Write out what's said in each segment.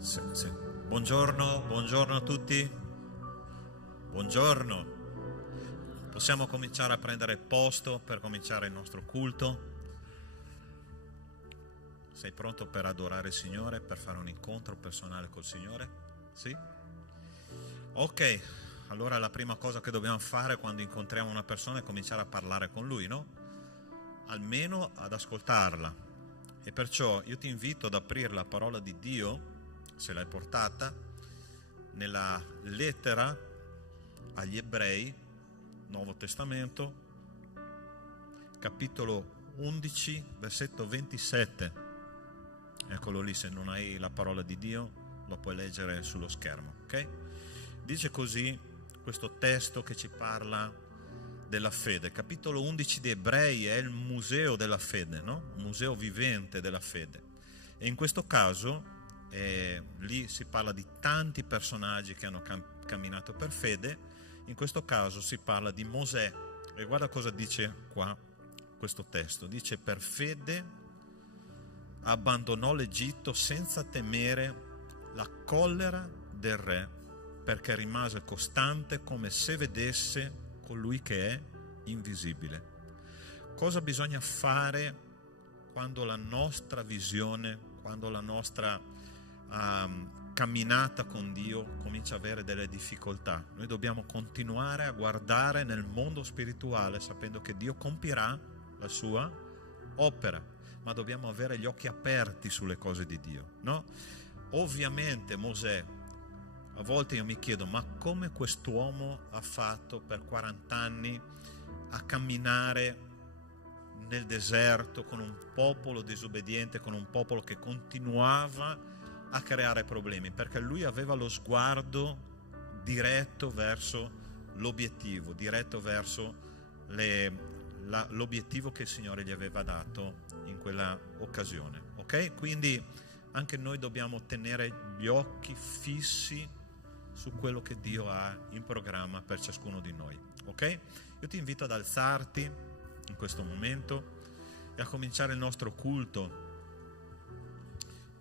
Sì, sì. Buongiorno a tutti. Buongiorno. Possiamo cominciare a prendere posto per cominciare il nostro culto. Sei pronto per adorare il Signore, per fare un incontro personale col Signore? Sì? Ok, allora la prima cosa che dobbiamo fare quando incontriamo una persona è cominciare a parlare con lui, no? Almeno ad ascoltarla. E perciò io ti invito ad aprire la parola di Dio, se l'hai portata, nella lettera agli Ebrei, Nuovo Testamento, capitolo 11, versetto 27. Eccolo lì, se non hai la parola di Dio lo puoi leggere sullo schermo, ok? Dice così questo testo che ci parla della fede. Capitolo 11 di Ebrei è il museo della fede, no? Un museo vivente della fede. E in questo caso lì si parla di tanti personaggi che hanno camminato per fede. In questo caso si parla di Mosè. E guarda cosa dice qua questo testo. Dice: per fede abbandonò l'Egitto senza temere la collera del re, perché rimase costante come se vedesse colui che è invisibile. Cosa bisogna fare quando la nostra visione, quando la nostra camminata con Dio comincia a avere delle difficoltà? Noi dobbiamo continuare a guardare nel mondo spirituale sapendo che Dio compirà la sua opera, ma dobbiamo avere gli occhi aperti sulle cose di Dio, no? Ovviamente Mosè, a volte io mi chiedo, ma come quest'uomo ha fatto per 40 anni a camminare nel deserto con un popolo disobbediente, con un popolo che continuava a creare problemi? Perché lui aveva lo sguardo diretto verso l'obiettivo, diretto verso l'obiettivo che il Signore gli aveva dato in quella occasione, ok? Quindi anche noi dobbiamo tenere gli occhi fissi su quello che Dio ha in programma per ciascuno di noi, ok? Io ti invito ad alzarti in questo momento e a cominciare il nostro culto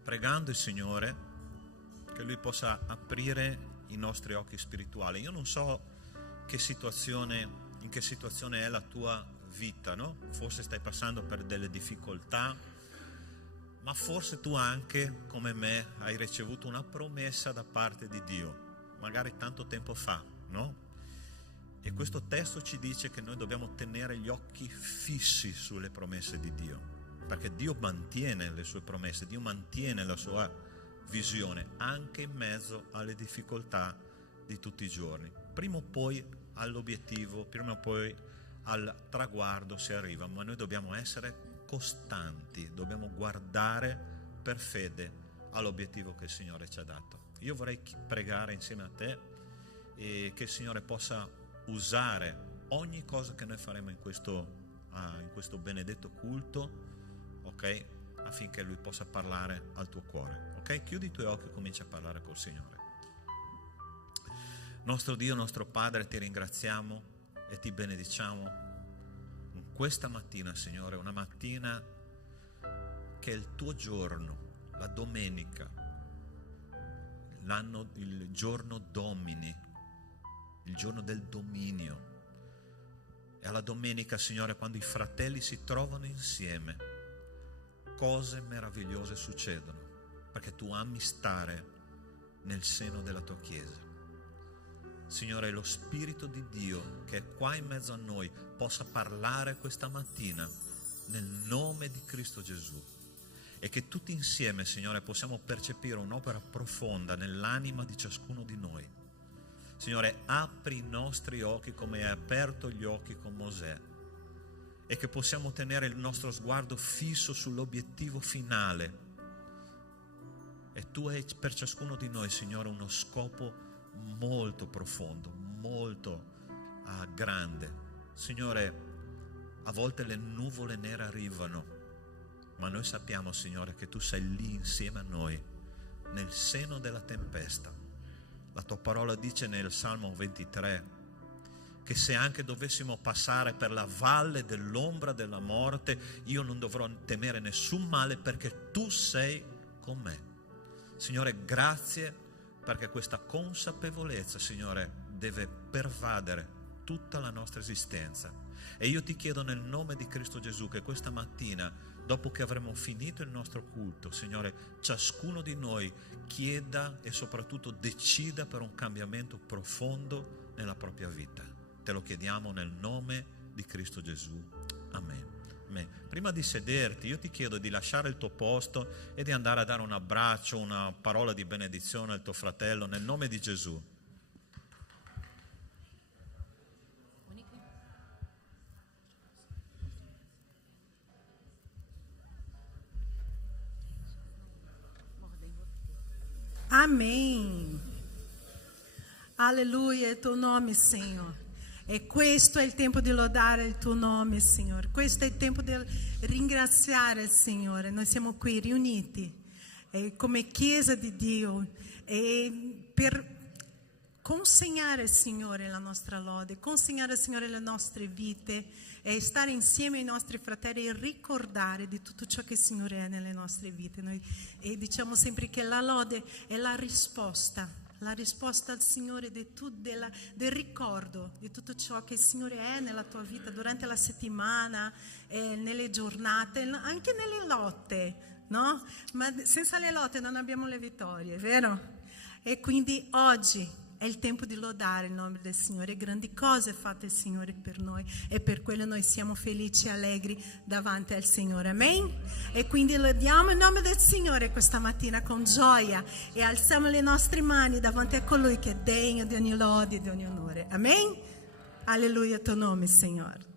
pregando il Signore che Lui possa aprire i nostri occhi spirituali. Io non so in che situazione è la tua vita, no? Forse stai passando per delle difficoltà, ma forse tu anche, come me, hai ricevuto una promessa da parte di Dio, magari tanto tempo fa, no? E questo testo ci dice che noi dobbiamo tenere gli occhi fissi sulle promesse di Dio, perché Dio mantiene le sue promesse, Dio mantiene la sua visione anche in mezzo alle difficoltà di tutti i giorni. Prima o poi all'obiettivo, prima o poi al traguardo si arriva, ma noi dobbiamo essere costanti, dobbiamo guardare per fede all'obiettivo che il Signore ci ha dato. Io vorrei pregare insieme a te e che il Signore possa usare ogni cosa che noi faremo in questo benedetto culto, ok? Affinché Lui possa parlare al tuo cuore, ok? Chiudi i tuoi occhi e comincia a parlare col Signore. Nostro Dio, nostro Padre, ti ringraziamo e ti benediciamo in questa mattina, Signore, una mattina che è il tuo giorno, la domenica, il giorno Domini, il giorno del dominio. E alla domenica, Signore, quando i fratelli si trovano insieme, cose meravigliose succedono, perché tu ami stare nel seno della tua Chiesa. Signore, lo Spirito di Dio che è qua in mezzo a noi possa parlare questa mattina nel nome di Cristo Gesù, e che tutti insieme, Signore, possiamo percepire un'opera profonda nell'anima di ciascuno di noi. Signore, apri i nostri occhi come hai aperto gli occhi con Mosè, e che possiamo tenere il nostro sguardo fisso sull'obiettivo finale. E tu hai per ciascuno di noi, Signore, uno scopo molto profondo, molto grande. Signore, a volte le nuvole nere arrivano, ma noi sappiamo, Signore, che tu sei lì insieme a noi, nel seno della tempesta. La tua parola dice nel Salmo 23 che se anche dovessimo passare per la valle dell'ombra della morte, io non dovrò temere nessun male, perché tu sei con me. Signore, grazie perché questa consapevolezza, Signore, deve pervadere tutta la nostra esistenza. E io ti chiedo nel nome di Cristo Gesù che questa mattina, dopo che avremo finito il nostro culto, Signore, ciascuno di noi chieda e soprattutto decida per un cambiamento profondo nella propria vita. Te lo chiediamo nel nome di Cristo Gesù. Amen. Amen. Prima di sederti, io ti chiedo di lasciare il tuo posto e di andare a dare un abbraccio, una parola di benedizione al tuo fratello nel nome di Gesù. Amém. Aleluia, é teu nome, Senhor. E questo è il tempo di lodare il tuo nome, Signore. Questo è il tempo di ringraziare il Signore. Noi siamo qui riuniti come Chiesa di Dio per consegnare al Signore la nostra lode, consegnare al Signore le nostre vite e stare insieme ai nostri fratelli e ricordare di tutto ciò che il Signore è nelle nostre vite. Noi diciamo sempre che la lode è la risposta al Signore del ricordo di tutto ciò che il Signore è nella tua vita durante la settimana, nelle giornate, anche nelle lotte, no? Ma senza le lotte non abbiamo le vittorie, vero? E quindi oggi è il tempo di lodare il nome del Signore. Grandi cose fatte il Signore per noi e per quello noi siamo felici e allegri davanti al Signore. Amen? E quindi lodiamo il nome del Signore questa mattina con gioia e alziamo le nostre mani davanti a colui che è degno di ogni lode e di ogni onore. Amen? Alleluia al tuo nome, Signore.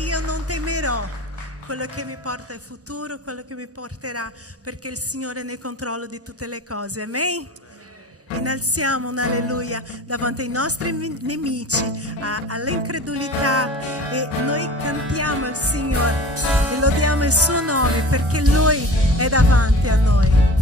io non temerò quello che mi porta al futuro, quello che mi porterà, perché il Signore è nel controllo di tutte le cose. Amen? Innalziamo un alleluia davanti ai nostri nemici, all'incredulità, e noi cantiamo al Signore e lodiamo il suo nome perché Lui è davanti a noi.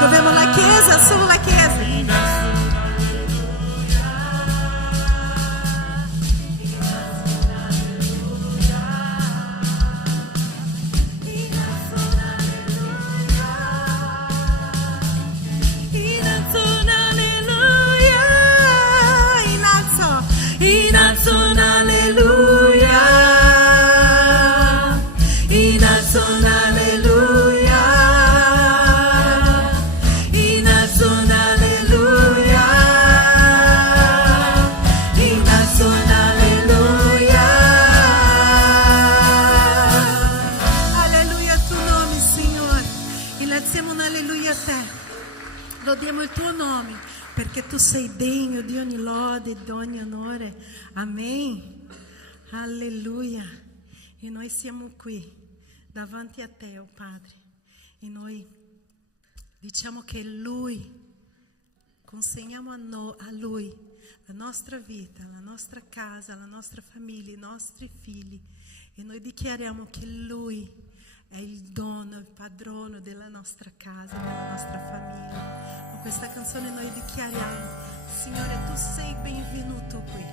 Proviamo la chiesa, solo la chiesa. In alto, alleluia. sei degno di ogni lode e di ogni onore. Amém. Alleluia. E noi siamo qui davanti a te, oh Padre. E noi diciamo che Lui, consegniamo a Lui la nostra vita, la nostra casa, la nostra famiglia, i nostri figli. E noi dichiariamo che Lui è il dono, il padrono della nostra casa, della nostra famiglia. Con questa canzone noi dichiariamo: Signore, tu sei benvenuto qui.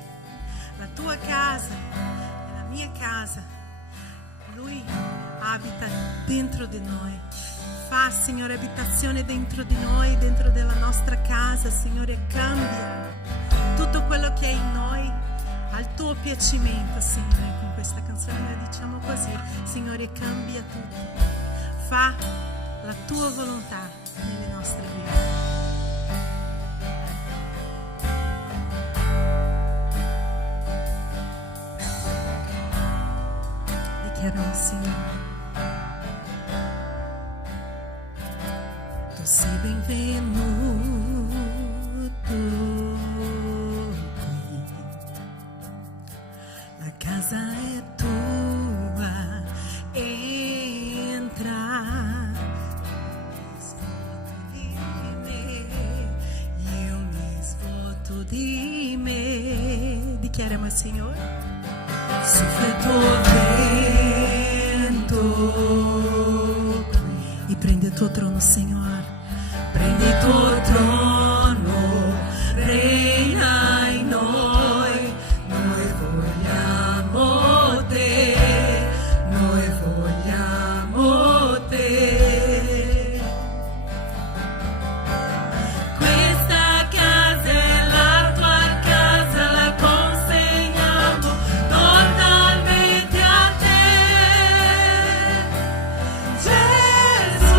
La tua casa è la mia casa. Lui abita dentro di noi. Fa, Signore, abitazione dentro di noi, dentro della nostra casa. Signore, cambia tutto quello che è in noi al tuo piacimento, Signore. Con questa canzone noi diciamo così: Signore, cambia tutto. Fa la tua volontà nelle nostre vite. Dichiariamo, Signore, tu sei benvenuto qui. La casa è tua, entra. Io mi svuoto di me. Dichiariamo al Signore: soffia il tuo vento qui. E prende il tuo trono, Signore. Prendi il tuo trono, reina in noi. Noi vogliamo te, noi vogliamo te. Questa casa è la tua casa, la consegniamo totalmente a te, Gesù.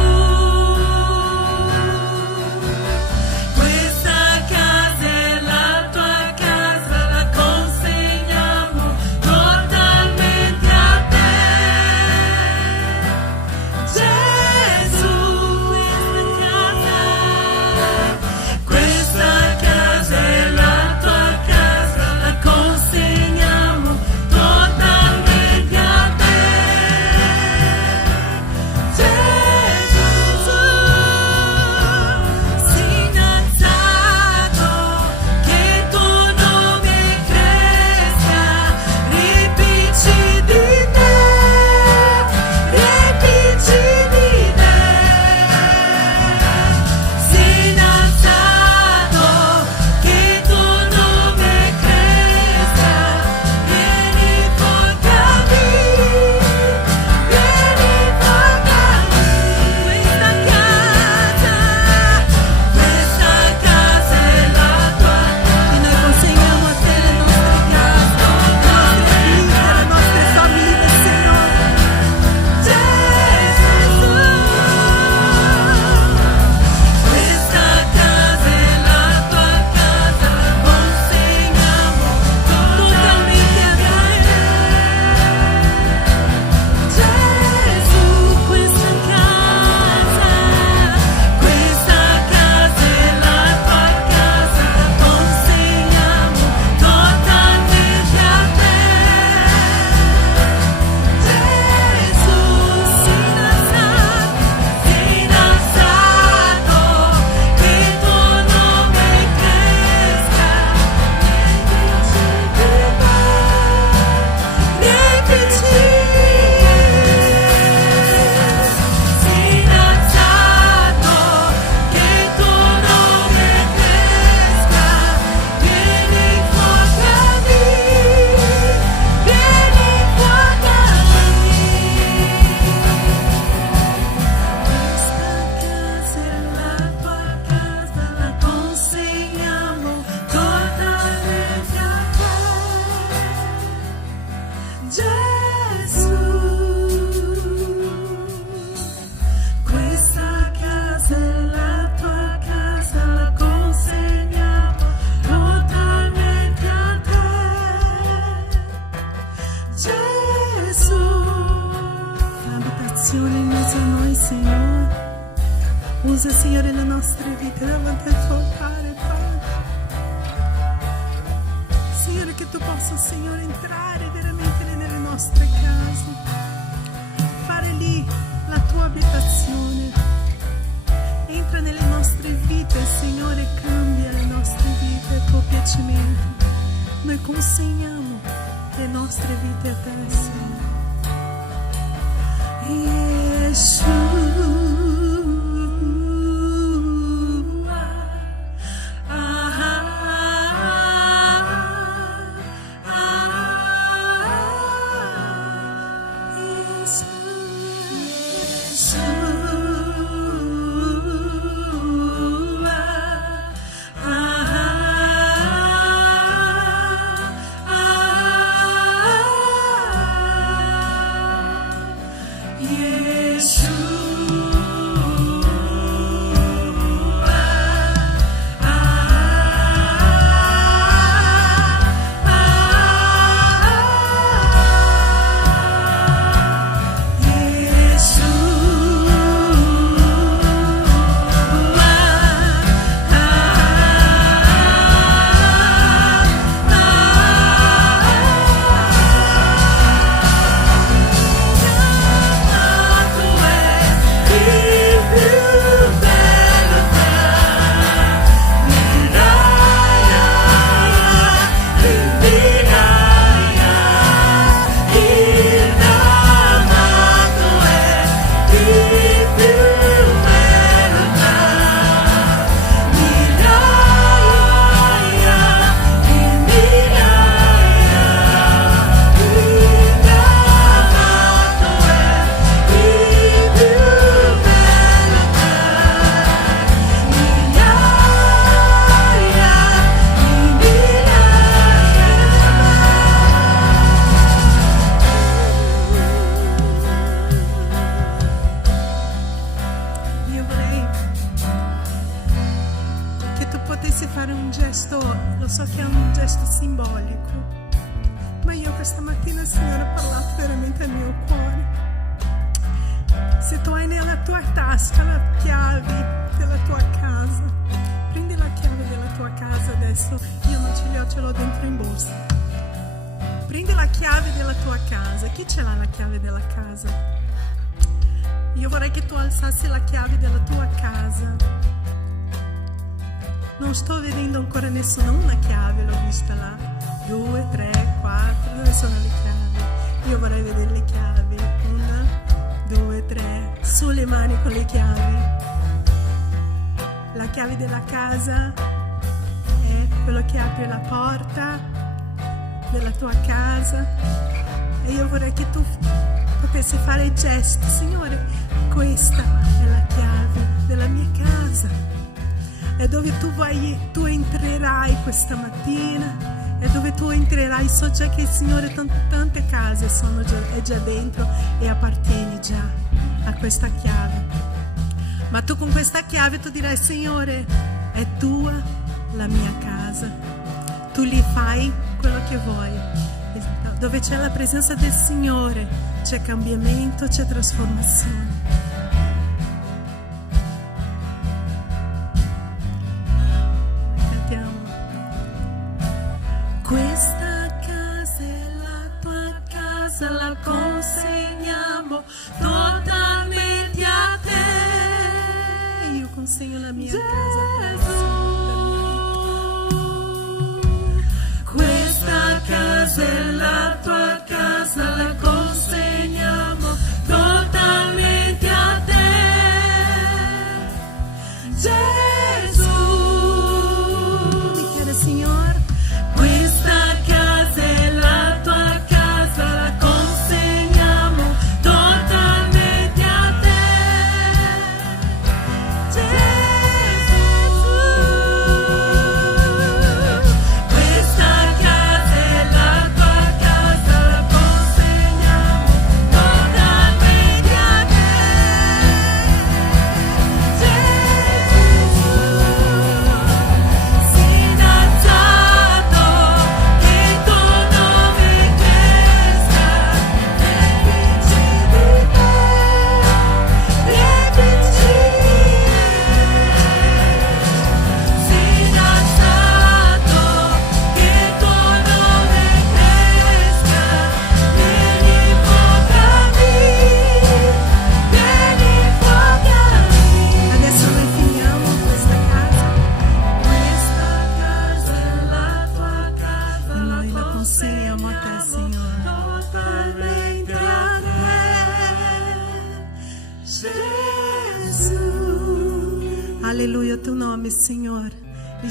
Questa casa è la tua casa, la consegniamo totalmente a te, Gesù. Questa casa è la tua casa, la consegniamo totalmente a te, Gesù. Sii innalzato, che il tuo nome cresca, riempici di te, riempici di te. Sii innalzato, che il tuo nome cresca, vieni portami, vieni portami. Questa casa è la tua, e noi consegniamo a te le nostre case, le nostre vite, le nostre famiglie, Signore. Gesù. Questa casa è la tua casa, la consegniamo totalmente a te, Gesù. Questa casa è la tua casa, la consegniamo totalmente a te, Gesù. Sii innalzato, che il tuo nome cresca, riempici di te, riempici. Sii innalzato, che il tuo nome cresca, vieni portami, vieni portami. Questa casa è la tua casa, la consegniamo totalmente a te, Gesù. Questa casa è la tua casa, la consegniamo totalmente a te, Gesù. Fa abitazione in mezzo a noi, Signore. Usa, Signore, le nostre vite davanti al tuo altar, Padre. possa, Signore, entrare veramente nelle nostre case, fare lì la tua abitazione. Entra nelle nostre vite, Signore, cambia le nostre vite a tuo piacimento. Noi consegniamo le nostre vite a te, Signore. Io vorrei che tu alzassi la chiave della tua casa. Non sto vedendo ancora nessuna, una chiave l'ho vista là, 2, 3, 4, dove sono le chiavi? Io vorrei vedere le chiavi, 1, 2, 3, su le mani con le chiavi. La chiave della casa è quello che apre la porta della tua casa, e io vorrei che tu potessi fare il gesto: Signore, questa è la chiave della mia casa, è dove tu entrerai questa mattina, è dove tu entrerai. So già che il Signore tante case è già dentro e appartieni già a questa chiave, ma tu con questa chiave tu dirai: Signore, è tua la mia casa, tu lì fai quello che vuoi. Dove c'è la presenza del Signore c'è cambiamento, c'è trasformazione. Cantiamo. Questa casa è la tua casa, la consegniamo totalmente a te. Io consegno la mia casa. Questa casa è la tua casa, la consegniamo totalmente a te, Gesù. Dichiara, Signore, questa casa è la tua casa, la consegniamo totalmente a te, Gesù.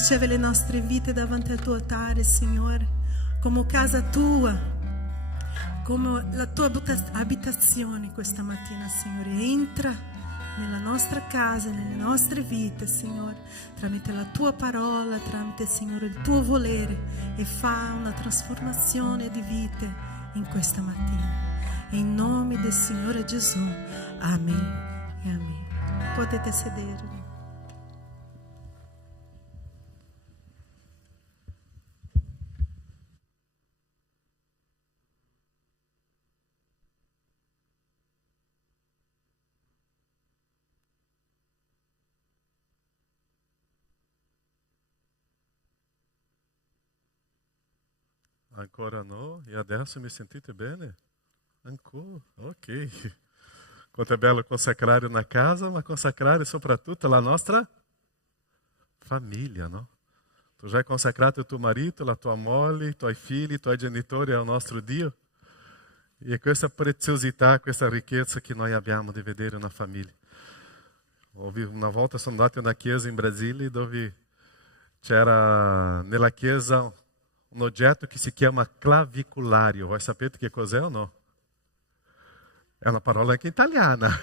riceve le nostre vite davanti al tuo altare, Signore, come casa tua, come la tua abitazione questa mattina, Signore. Entra nella nostra casa, nelle nostre vite, Signore, tramite la tua parola, tramite, Signore, il tuo volere, e fa una trasformazione di vite in questa mattina. In nome del Signore Gesù. Amen e amen. Potete sedervi. Ancora no? E adesso mi sentite bene? Ancora? Ok. Quanto è bello consacrare una casa, ma consacrare soprattutto la nostra famiglia, no? Tu já hai consacrato tuo marito, la tua moglie, i tuoi figli, i tuoi genitori ao nostro Dio? E questa preziosità, questa ricchezza che noi abbiamo di vedere una famiglia. Una volta sono andato in una chiesa in Brasile dove c'era nella chiesa un oggetto che si chiama claviculario. Voi sapete che cos'è o no? È una parola anche italiana.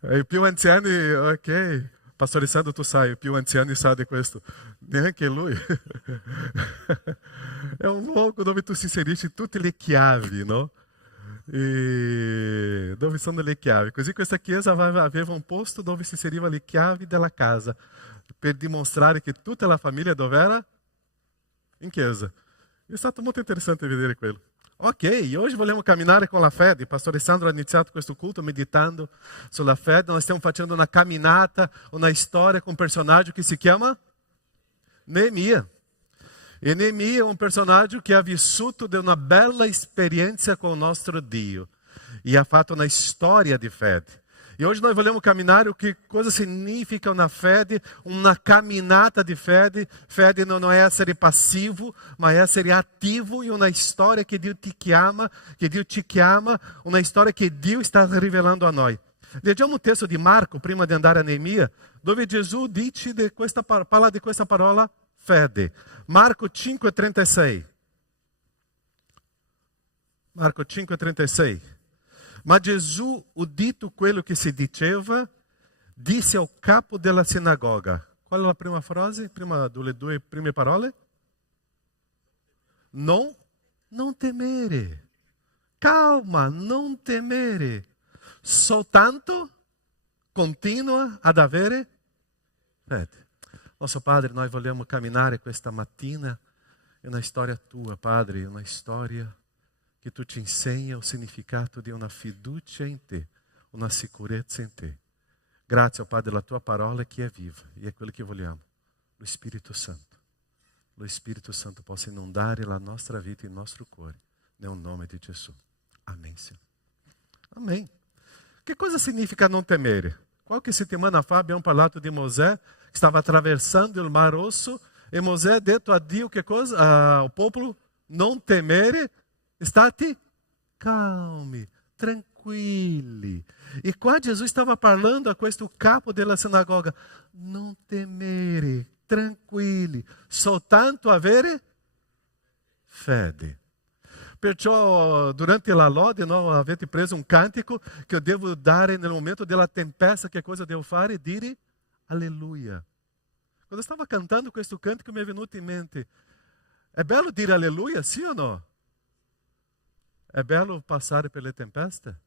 E i più anziani, ok, Pastore Sandro, tu sai, i più anziani sanno di questo. Neanche lui. È un luogo dove tu si inserisci tutte le chiavi, no? E dove sono le chiavi. Così questa chiesa aveva un posto dove si inseriva le chiavi della casa, per dimostrare che tutta la famiglia dove era? In chiesa. È stato molto interessante vedere quello. Ok, oggi vogliamo camminare con la fede. Il Pastore Sandro ha iniziato questo culto meditando sulla fede. Nós stiamo facendo una camminata, una storia con un personaggio che si chiama Neemia. E Neemia è un personaggio che ha vissuto di una bella esperienza con il nostro Dio e ha fatto una storia di fede. E hoje nós vamos caminhar o que coisa significa uma fede, uma caminhada de fede. Fede não é ser passivo, mas é ser ativo em uma história que Deus te ama, uma história que Deus está revelando a nós. Leggiamo um texto de Marco, prima de andare a Neemia, dove Gesù dice parla di questa parola fede. Marco 5,36. Marco 5,36. Ma Gesù, udito quello che si diceva, disse ao capo della sinagoga. Qual è la prima frase? Delle due prime parole? Non temere. Calma, non temere. Soltanto continua ad avere fede. Nosso Padre, nós vogliamo camminare questa mattina in una storia tua, Padre, una storia che tu ci insegna o significato di una fiducia in te, una sicurezza in te. Grazie, Padre, della tua parola che è viva e è quello che vogliamo. Lo Spirito Santo. Lo Spirito Santo possa inondare la nostra vita e il nostro cuore. Nel nome di Gesù. Amém, Senhor. Amém. Che cosa significa non temere? Qualche settimana fa abbiamo parlato di Mosè che stava attraversando il Mar Rosso e Mosè ha detto a Dio che cosa? Al popolo, non temere. State calmi, tranquilli. E qua Gesù stava parlando a questo capo della sinagoga. Non temere, tranquilli, soltanto avere fede. Perciò durante la lode avete preso un cantico che io devo dare nel momento della tempesta. Che cosa devo fare? Dire alleluia. Quando stavo cantando questo cantico mi è venuto in mente: è bello dire alleluia, sì o no? È bello passare per le tempeste?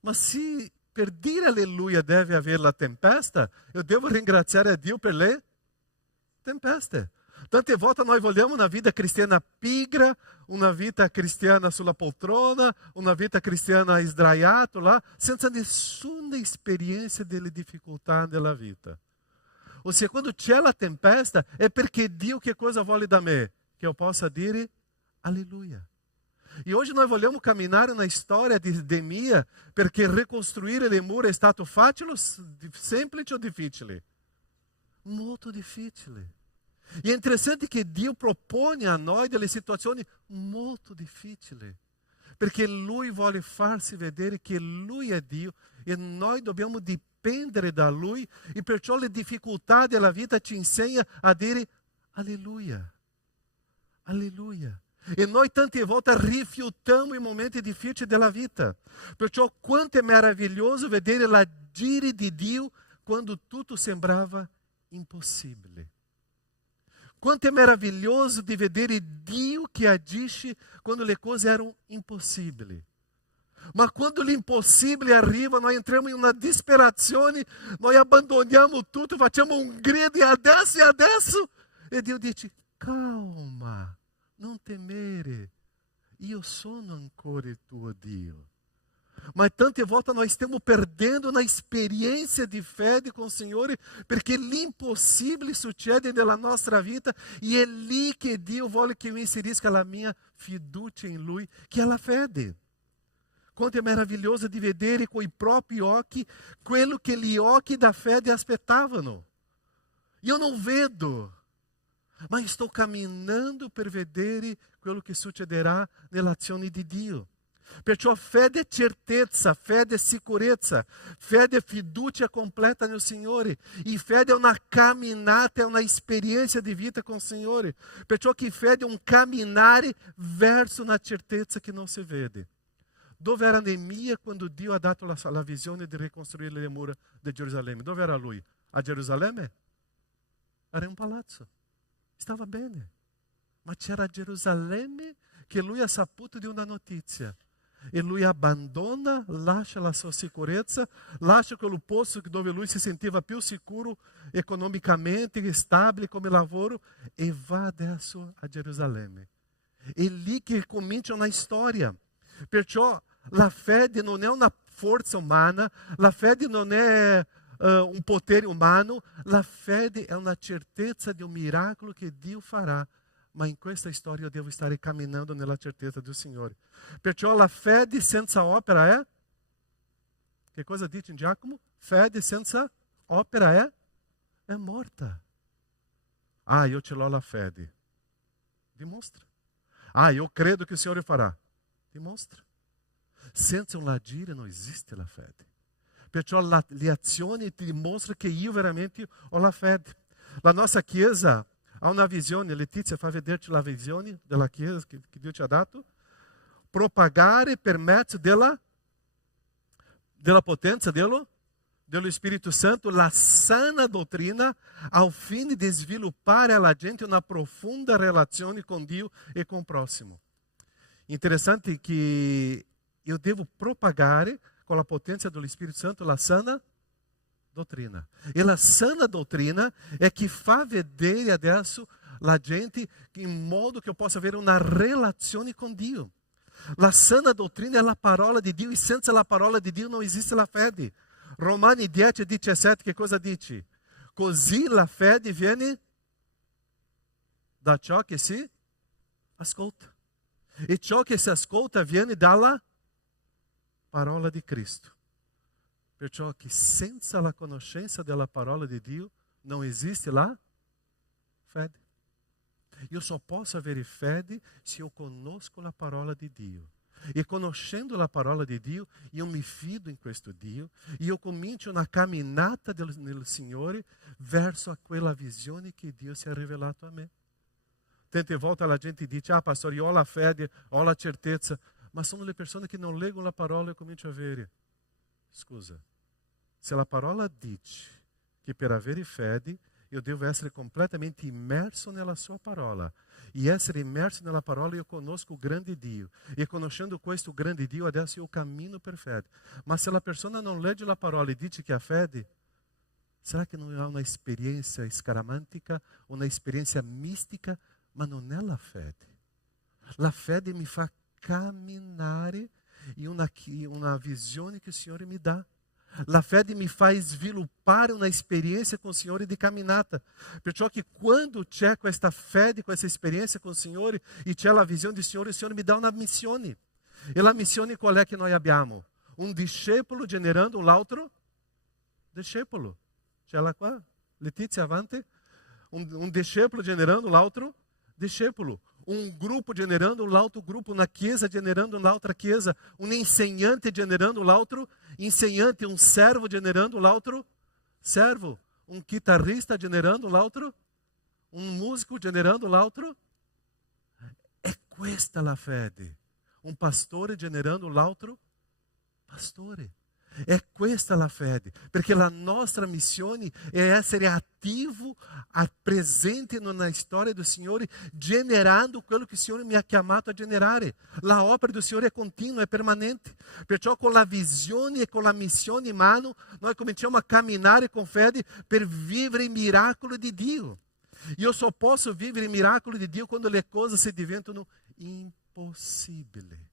Ma se per dire alleluia deve avere la tempesta, io devo ringraziare a Dio per le tempeste. Tante volte noi vogliamo una vita cristiana pigra, una vita cristiana sulla poltrona, una vita cristiana sdraiato là, senza nessuna esperienza delle difficoltà della vita. Ossia, quando c'è la tempesta, è perché Dio che cosa vuole da me? Che io possa dire alleluia. E hoje nós vogliamo camminare na storia di Neemia, perché ricostruire le mura è stato facile, semplice o difficile? Molto difficile. E è interessante che Dio propone a noi delle situazioni molto difficili, perché Lui vuole farsi vedere che Lui è Dio e noi dobbiamo dipendere da Lui e perciò le difficoltà della vita ci insegna a dire alleluia, alleluia. E noi tante volte rifiutiamo i momenti difficili della vita. Perciò quanto è meraviglioso vedere l'agire di Dio quando tutto sembrava impossibile. Quanto è meraviglioso di vedere Dio che agisce quando le cose erano impossibili. Ma quando l'impossibile arriva, noi entriamo in una disperazione, noi abbandoniamo tutto, facciamo un grido e adesso. E Dio dice, calma, non temere, io sono ancora il tuo Dio. Ma tante volte nós stiamo perdendo na experiência de fé com o Senhor, porque l'impossibile succede nella nostra vita e è lì che Dio vuole che io inserisca la mia fiducia in Lui, che è la fede. Quanto è meraviglioso di vedere coi propri occhi quello che gli occhi da fede aspettavano. Io non vedo, ma sto camminando per vedere quello che succederà nell'azione di Dio. Perciò fede è certezza, fede è sicurezza, fede è fiducia completa nel Signore. E fede è una camminata, è una esperienza di vita con il Signore. Perciò che fede è un camminare verso una certezza che non si vede. Dove era Neemia quando Dio ha dato la visione di ricostruire le mura di Gerusalemme? Dove era lui? A Gerusalemme? Era in un palazzo. Stava bene. Ma c'era Gerusalemme che lui ha saputo di una notizia. E lui abbandona, lascia la sua sicurezza, lascia quel posto dove lui si sentiva più sicuro economicamente, stabile come lavoro, e va adesso a Gerusalemme. È lì che comincia una storia. Perciò la fede non è una forza umana, la fede non è un potere umano, la fede è una certezza di un miracolo che Dio farà. Ma in questa storia io devo stare camminando nella certezza del Signore. Perciò la fede senza opera è? Che cosa dice in Giacomo? Fede senza opera è morta. Ah, io ce l'ho la fede. Dimostra. Ah, io credo che il Signore farà. Dimostra. Senza un agire non esiste la fede. Perciò le azioni ti dimostrano che io veramente ho la fede. La nostra Chiesa ha una visione, Letizia fa vederci la visione della Chiesa che Dio ci ha dato, propagare per mezzo della potenza dello Spirito Santo la sana dottrina al fine di sviluppare alla gente una profonda relazione con Dio e con il prossimo. Interessante che io devo propagare con la potenza dello Spirito Santo la sana dottrina. E la sana dottrina è che fa vedere adesso la gente in modo che eu possa avere una relazione con Dio. La sana dottrina è la parola di Dio e senza la parola di Dio non esiste la fede. Romani 10:17 che cosa dice? Così la fede viene da ciò che si ascolta. E ciò che si ascolta viene dalla parola di Cristo. Perciò che senza la conoscenza della parola di Dio non esiste la fede. Io só posso avere fede se eu conosco la parola di Dio. E conoscendo la parola di Dio, io mi fido in questo Dio e io comincio una camminata nel Signore verso a quella visione che Dio si è rivelato a me. Tante volte la gente dice, ah pastor, io ho la fede, ho la certezza, ma sono le persone che non leggono la parola e comincio a avere. Scusa, se la parola dice che per avere fede io devo essere completamente immerso nella sua parola. E essere immerso nella parola io conosco o grande Dio. E conoscendo questo grande Dio, adesso io cammino per fede. Ma se la persona non legge la parola e dice che ha fede, será che non ha una esperienza scaramantica, una esperienza mistica? Ma non è la fede. La fede mi fa camminare in una visione che il Signore mi dà. La fede mi fa sviluppare una esperienza con il Signore di camminata. Perciò che quando c'è questa fede, questa esperienza con il Signore e c'è la visione del Signore, il Signore mi dà una missione. E la missione qual è che noi abbiamo? Un discepolo generando un altro discepolo. C'è la qua? Letizia, avanti. Un discepolo generando l'altro discepolo. um grupo generando l'altro grupo, una chiesa generando l'altra chiesa, un insegnante generando l'altro insegnante, un servo generando l'altro servo, un chitarrista generando l'altro, un musico generando l'altro. È questa la fede. Un pastore generando l'altro pastore. È questa la fede, perché la nostra missione è essere attivo, presente na storia do Signore, generando quello che il Signore mi ha chiamato a generare. La opera do Signore è continua, è permanente. Perciò con la visione e con la missione in mano, noi cominciamo a camminare con fede per vivere il miracolo di Dio. Io só posso vivere il miracolo di Dio quando le cose si diventano impossibili.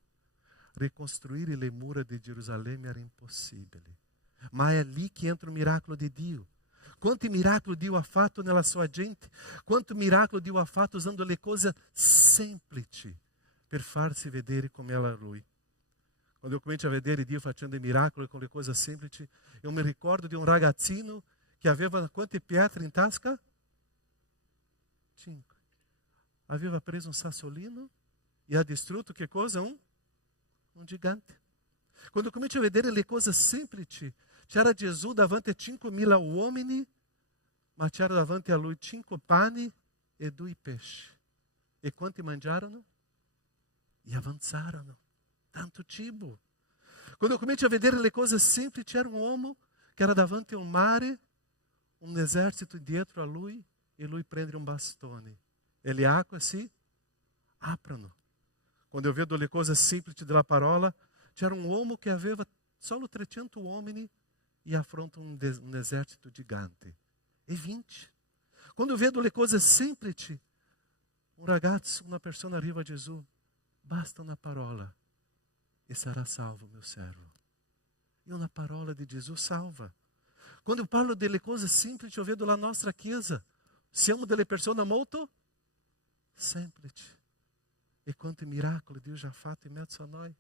Ricostruire le mura di Gerusalemme era impossibile, ma è lì che entra o miracolo di Dio. Quanto miracolo Dio ha fatto nella sua gente, quanto miracolo Dio ha fatto usando le cose semplici per farsi vedere come era Lui. Quando eu comincio a vedere Dio facendo i miracoli con le cose semplici, eu me ricordo di un ragazzino che aveva quante pietre in tasca? 5. Aveva preso un sassolino e ha distrutto che cosa? Un gigante. Quando comincio a vedere le cose semplici, c'era Gesù davanti a 5.000 uomini, ma c'era davanti a lui 5 pani e 2 pesci. E quanti mangiarono? E avanzarono. Tanto cibo. Quando comincio a vedere le cose semplici, c'era un uomo che era davanti a un mare, un esercito dietro a lui, e lui prende un bastone. E le acque si aprono. Quando eu vedo le cose semplici della parola, c'era un uomo che aveva solo 300 uomini e affronta un esercito gigante. E 20. Quando eu vedo le cose semplici, un ragazzo, una persona arriva a Gesù, basta una parola e sarà salvo meu servo. E una parola di Gesù salva. Quando eu parlo delle cose semplici, eu vedo la nostra chiesa. Siamo delle persone molto semplici. E quanto miracolo Dio ha fatto in mezzo a noi.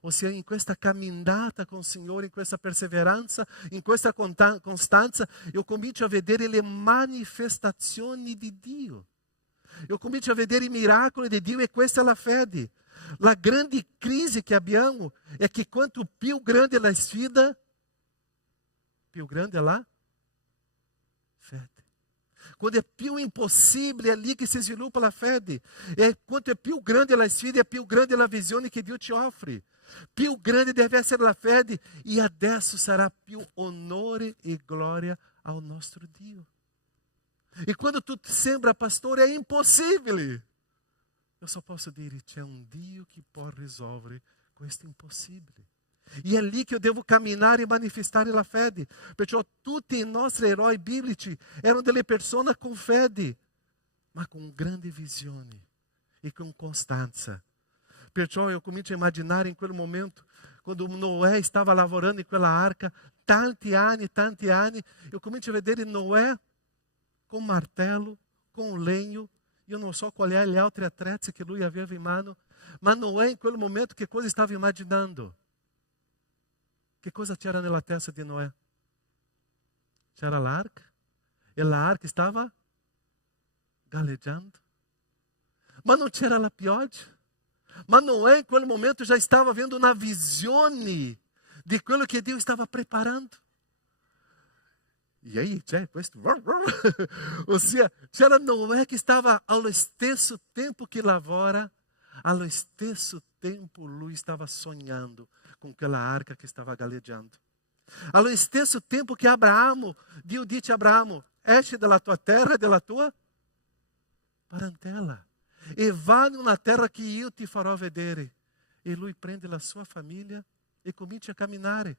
Ossia, in questa camminata con il Signore, in questa perseveranza, in questa costanza, io comincio a vedere le manifestazioni di Dio. Io comincio a vedere i miracoli di Dio e questa è la fede. La grande crisi che abbiamo è che quanto più grande è la sfida, più grande è la fede. Quando é più impossível, é ali que se sviluppa a fede. Quanto é più grande a sfida, é più grande a visione che Dio ti offre. Più grande deve essere la fede, e adesso sarà più onore e glória ao nostro Dio. E quando tu sembra, pastore, é impossível. Eu só posso dire, c'è un Dio che può risolvere questo impossibile. E é ali que eu devo caminhar e manifestar la fede. Perciò tutti i nostri eroi biblici erano delle persone con fede, ma con grande visione e com constanza. Perciò eu comincio a immaginare in quel momento, quando Noè stava lavorando in quella arca, tanti anni, eu comincio a vedere Noè com martelo, com legno. Io non so qual è gli altri attrezzi che lui aveva in mano, ma Noè in quel momento che cosa stava immaginando? Che cosa c'era nella testa di Noè? C'era l'arca e l'arca stava galleggiando. Ma non c'era la pioggia. Ma Noè in quel momento già stava avendo una visione di quello che Dio stava preparando. E aí c'è questo. Ossia, c'era Noè che stava allo stesso tempo che lavora, allo stesso tempo lui stava sognando com aquela arca que estava galleggiando. Allo stesso tempo que Abraamo, Dio dice a Abraamo, esce dalla tua terra e dalla tua parentela e vá numa terra que io ti farò vedere. E lui prende la sua famiglia e comincia a camminare.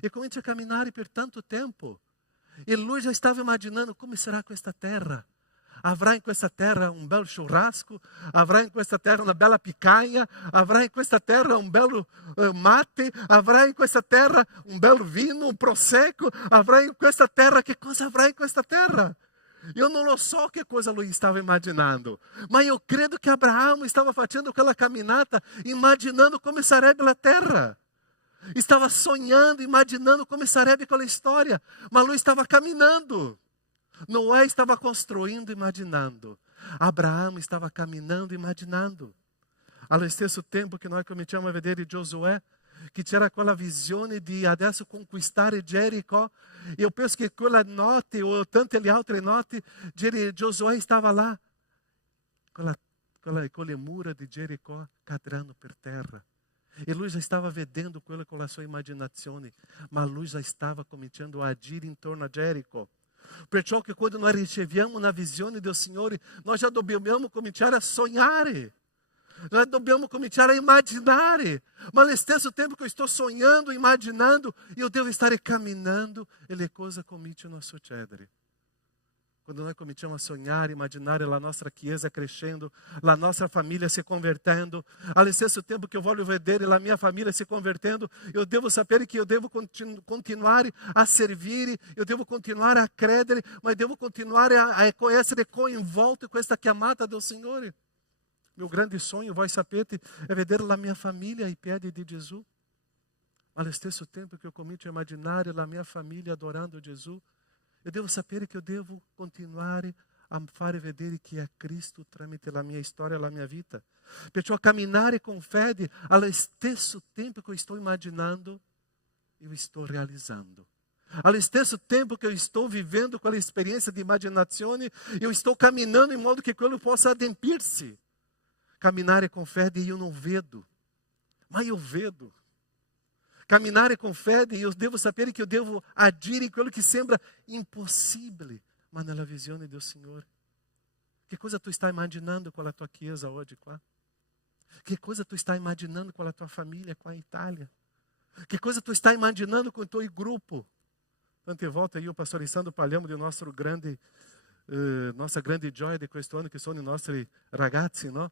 E comincia a camminare per tanto tempo. E lui já estava imaginando como será questa terra. Avrà in questa terra un bel churrasco, avrà in questa terra una bella picanha, avrà in questa terra un bello mate, avrà in questa terra un bel vino, un prosecco, avrà in questa terra, che cosa avrà in questa terra? Io non lo so che cosa lui stava immaginando, ma io credo che Abraamo stava facendo quella camminata immaginando come sarebbe la terra. Stava sognando, immaginando come sarebbe quella storia, ma lui stava camminando. Noé estava construindo, imaginando. Abraão estava caminhando, imaginando. Allo stesso tempo che noi cominciamo a vedere Giosuè, che c'era quella visione di adesso conquistare Gerico. Io penso che quella notte, o tante le altre notti, Giosuè stava là, con le mura di Gerico cadendo per terra. E lui já estava vedendo quello con la sua immaginazione, ma lui já stava cominciando a agire intorno a Gerico. Perciò che quando noi riceviamo una visione del Signore, noi già dobbiamo cominciare a sognare. Nós dobbiamo cominciare a immaginare, ma allo stesso tempo che io sto sognando, immaginando, io devo stare camminando e le cose cominciano a succedere. Quando noi cominciamo a sognare, immaginare la nostra chiesa crescendo, la nostra famiglia si convertendo, allo stesso tempo che io voglio vedere la mia famiglia si convertendo, io devo sapere che io devo continuare a servire, io devo continuare a credere, ma devo continuare a essere coinvolto in questa chiamata del Signore. Meu grande sonho, voi sapete, è vedere la mia famiglia ai piedi di Gesù. Ma allo stesso tempo che io comincio a immaginare la mia famiglia adorando Gesù, io devo sapere che io devo continuare a fare vedere chi è Cristo tramite la mia storia, la mia vita. Perciò camminare con fede, allo stesso tempo che io sto immaginando, io sto realizzando. Allo stesso tempo che eu estou vivendo quella esperienza di immaginazione, io sto camminando in modo che quello possa adempir-se. Camminare com fé e eu não vedo, mas eu vedo. Caminhar com fé e eu devo saber que eu devo agir em aquilo que sembra impossível, mas na visão do Senhor. Que coisa tu está imaginando com a tua chiesa hoje, qua? Que coisa tu está imaginando com a tua família, com a Itália? Que coisa tu está imaginando com o teu grupo? Tante volte io, pastorissando, parliamo di nostra grande gioia di questo anno, che sono i nostri ragazzi, no?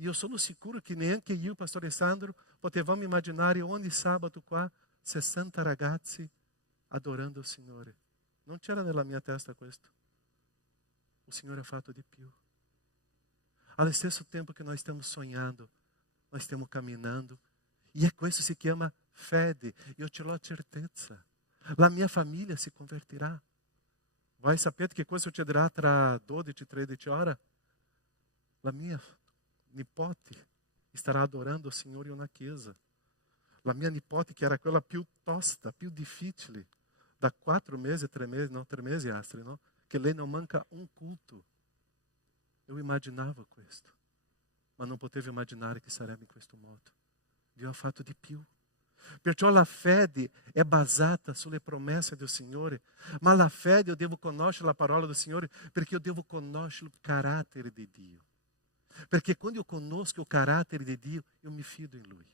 Io sono sicuro che neanche io, pastor Alessandro, potevamo immaginare ogni sabato qua 60 ragazzi adorando il Signore. Non c'era nella mia testa questo. O Signore ha fatto di più. Allo stesso tempo che noi stiamo sognando, noi stiamo camminando. E questo si chiama fede. Io ce l'ho certezza. La mia famiglia si convertirà. Voi sapete che cosa succederà tra 12-13 ore? La mia nipote starà adorando il Signore in una chiesa. La mia nipote, che era quella più tosta, più difficile, da 4 mesi, 3 mesi, Astrid, no? Che lei non manca un culto. Eu immaginavo questo, ma non potevo immaginare che sarebbe in questo modo. Dio ha fatto di più. Perciò la fede è basata sulle promesse del Signore, ma la fede io devo conoscere la parola del Signore perché io devo conoscere il carattere di Dio. Perché quando io conosco il carattere di Dio, io mi fido in Lui.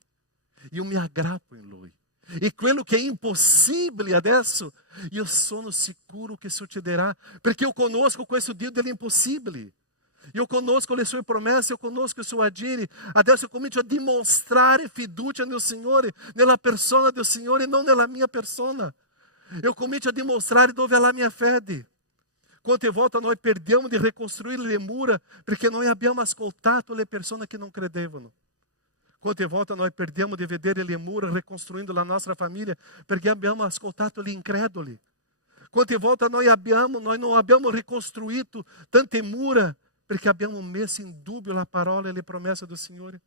Io mi aggrappo in Lui. E quello che è impossibile adesso, io sono sicuro che succederà, perché io conosco questo Dio dell'impossibile. Io conosco le sue promesse, io conosco il suo agire. Adesso io comincio a dimostrare fiducia nel Signore, nella persona del Signore, non nella mia persona. Io comincio a dimostrare dove è la mia fede. Quante volte noi perdiamo di ricostruire le mura perché noi abbiamo ascoltato le persone che non credevano. Quante volte noi perdiamo di vedere le mura ricostruendo la nostra famiglia perché abbiamo ascoltato gli increduli. Quante volte noi non abbiamo ricostruito tante mura perché abbiamo messo in dubbio la parola e le promesse del Signore.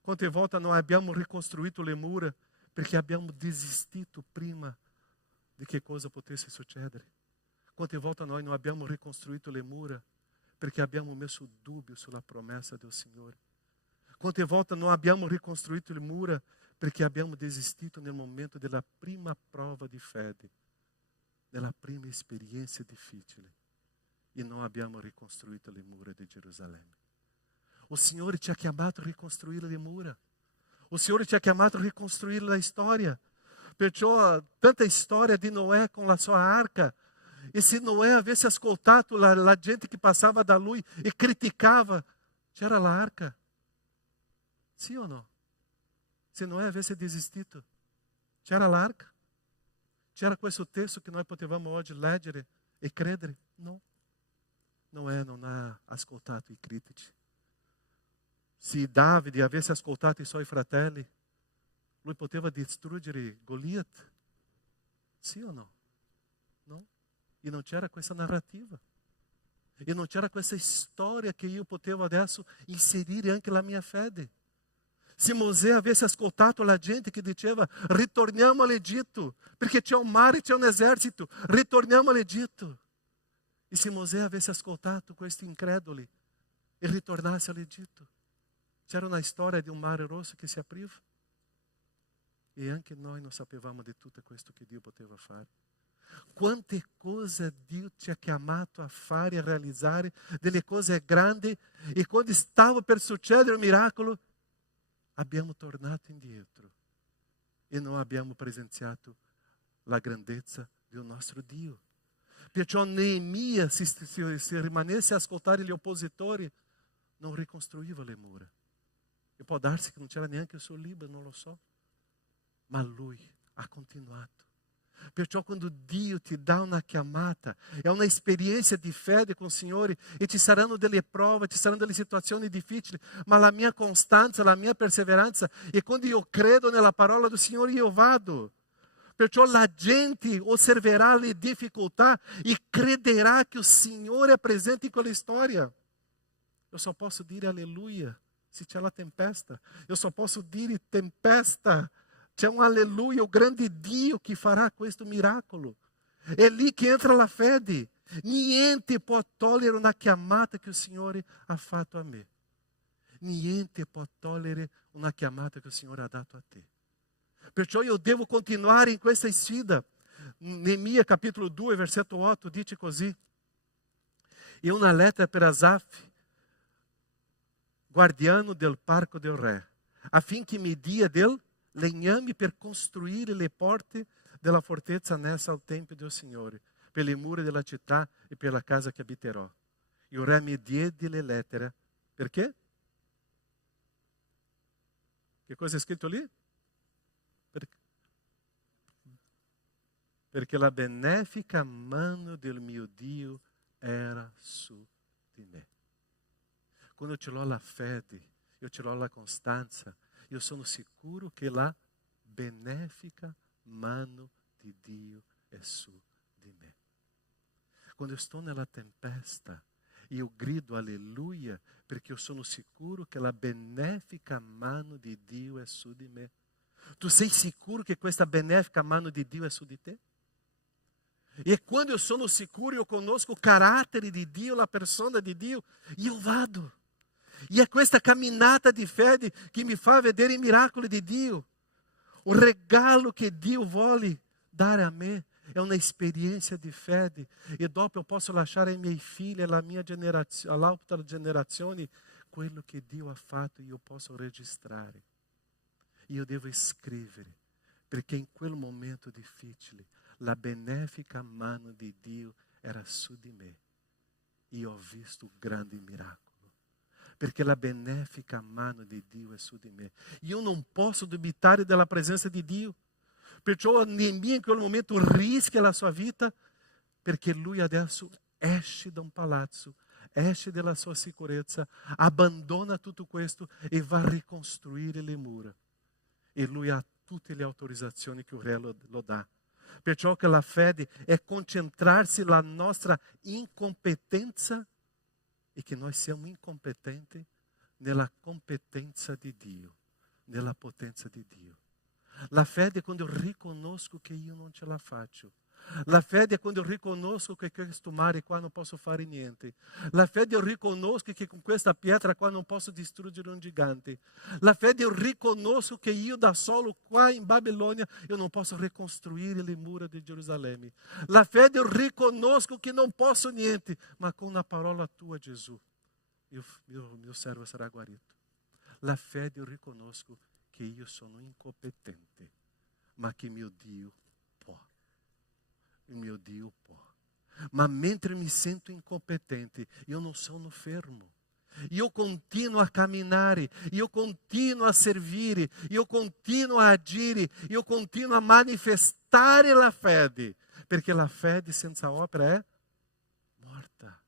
Quante volte noi abbiamo ricostruito le mura perché abbiamo desistito prima di che cosa potesse succedere. Quante volte noi non abbiamo ricostruito le mura perché abbiamo messo dubbio sulla promessa del Signore. Quante volte non abbiamo ricostruito le mura perché abbiamo desistito nel momento della prima prova di fede, nella prima esperienza difficile, e non abbiamo ricostruito le mura di Gerusalemme. O Signore ci ha chiamato a ricostruire le mura. O Signore ci ha chiamato a ricostruire la storia. Perciò tanta storia di Noè con la sua arca. E se Noè avesse ascoltato la gente che passava da lui e criticava, c'era l'arca. Sì o no? Se Noè avesse desistito, c'era l'arca? C'era questo testo che noi potevamo oggi leggere e credere? No. Noè non ha ascoltato i critici. Se Davide avesse ascoltato i suoi fratelli, lui poteva distruggere Goliat? Sì o no? No. E non c'era questa narrativa. E non c'era questa storia che io potevo adesso inserire anche la mia fede. Se Mosè avesse ascoltato la gente che diceva ritorniamo all'Egitto, perché c'è un mare, c'è un esercito, ritorniamo all'Egitto. E se Mosè avesse ascoltato questi increduli e ritornasse all'Egitto, c'era una storia di un mare rosso che si apriva. E anche noi non sapevamo di tutto questo che Dio poteva fare. Quante cose Dio ti ha chiamato a fare e a realizzare, delle cose grandi, e quando stava per succedere un miracolo, abbiamo tornato indietro e non abbiamo presenziato la grandezza del nostro Dio. Perciò Neemia, se rimanesse a ascoltare gli oppositori, non ricostruiva le mura. E può darsi che non c'era neanche il suo libro, non lo so. Ma lui ha continuato. Perciò quando Dio ti dà una chiamata, è una esperienza di fede con il Signore, e ci saranno delle prove, ci saranno delle situazioni difficili, ma la mia costanza, la mia perseveranza, e quando io credo nella parola del Signore io vado. Perciò la gente osserverà le difficoltà e crederà che il Signore è presente in quella storia. Io só posso dire alleluia se c'è la tempesta. Io só posso dire tempesta. C'è un alleluia, o grande Dio che farà questo miracolo. È lì che entra la fede. Niente può togliere una chiamata che il Signore ha fatto a me. Niente può togliere una chiamata che il Signore ha dato a te. Perciò io devo continuare in questa sfida. Neemia capitolo 2, versetto 8 dice così. E una lettera per Asaf, guardiano del parco del re, affinché mi dia del legname per costruire le porte della fortezza annessa al Tempio del Signore, per le mura della città e per la casa che abiterò. Il re mi diede le lettere. Perché? Che cosa è scritto lì? Perché la benefica mano del mio Dio era su di me. Quando eu ce l'ho la fede, io ce l'ho la costanza, io sono sicuro che la benefica mano di Dio è su di me. Quando io sto nella tempesta, io grido alleluia perché io sono sicuro che la benefica mano di Dio è su di me. Tu sei sicuro che questa benefica mano di Dio è su di te? E quando io sono sicuro, io conosco il carattere di Dio, la persona di Dio, io vado. E è questa camminata di fede che mi fa vedere i miracoli di Dio. O regalo che Dio vuole dare a me è una esperienza di fede. E dopo eu posso lasciare ai miei figli, alla mia generazione, all'altra generazione, quello che Dio ha fatto, io posso registrare. Io devo scrivere, perché in quel momento difficile la benefica mano di Dio era su di me. Io ho visto un grande miracolo. Perché la benefica mano di Dio è su di me. Io non posso dubitare della presenza di Dio. Perciò Neemia in quel momento rischia la sua vita, perché lui adesso esce da un palazzo, esce dalla sua sicurezza, abbandona tutto questo e va a ricostruire le mura. E lui ha tutte le autorizzazioni che il re lo dà. Perciò che la fede è concentrarsi nella nostra incompetenza e che noi siamo incompetenti nella competenza di Dio, nella potenza di Dio. La fede è quando io riconosco che io non ce la faccio. La fede è quando io riconosco che questo mare qua non posso fare niente. La fede io riconosco che con questa pietra qua non posso distruggere un gigante. La fede io riconosco che io da solo qua in Babilônia io non posso ricostruire le mura di Gerusalemme. La fede io riconosco che non posso niente, ma con una parola tua, Gesù, mio servo sarà guarito. La fede io riconosco che io sono incompetente, ma che mio Dio può. Il mio Dio può. Ma mentre mi sento incompetente, io non sono fermo. Io continuo a camminare, io continuo a servire, io continuo a agire, io continuo a manifestare la fede, perché la fede senza opera è morta.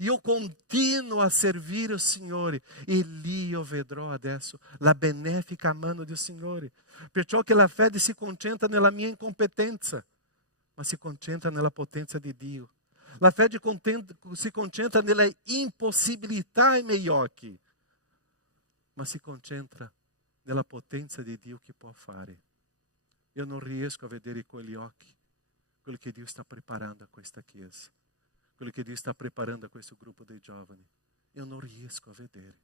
Io continuo a servire il Signore e lì io vedrò adesso la benefica mano del Signore. Perciò che la fede si concentra nella mia incompetenza. ma si concentra nella potenza di Dio. La fede si concentra nelle impossibilità ai miei occhi, ma si concentra nella potenza di Dio che può fare. Io non riesco a vedere con gli occhi quello che Dio sta preparando a questa chiesa, quello che Dio sta preparando a questo gruppo dei giovani. Io non riesco a vedere,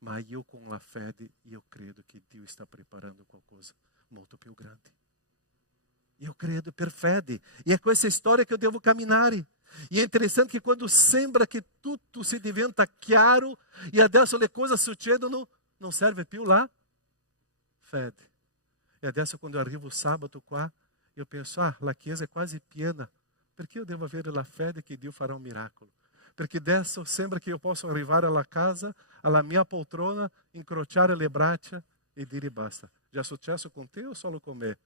ma io con la fede, io credo che Dio sta preparando qualcosa molto più grande. Io credo per fede, e è questa storia che eu devo camminare. E è interessante che quando sembra che tutto si diventa chiaro e adesso le cose succedono, non serve più la fede. E adesso quando arrivo o sabato qua, eu penso, la chiesa è quasi piena, perché eu devo avere la fede che Dio farà un miracolo? Perché adesso sembra che io posso arrivare alla casa, alla mia poltrona, incrociare le braccia e dire basta. Già è successo con te o solo con me?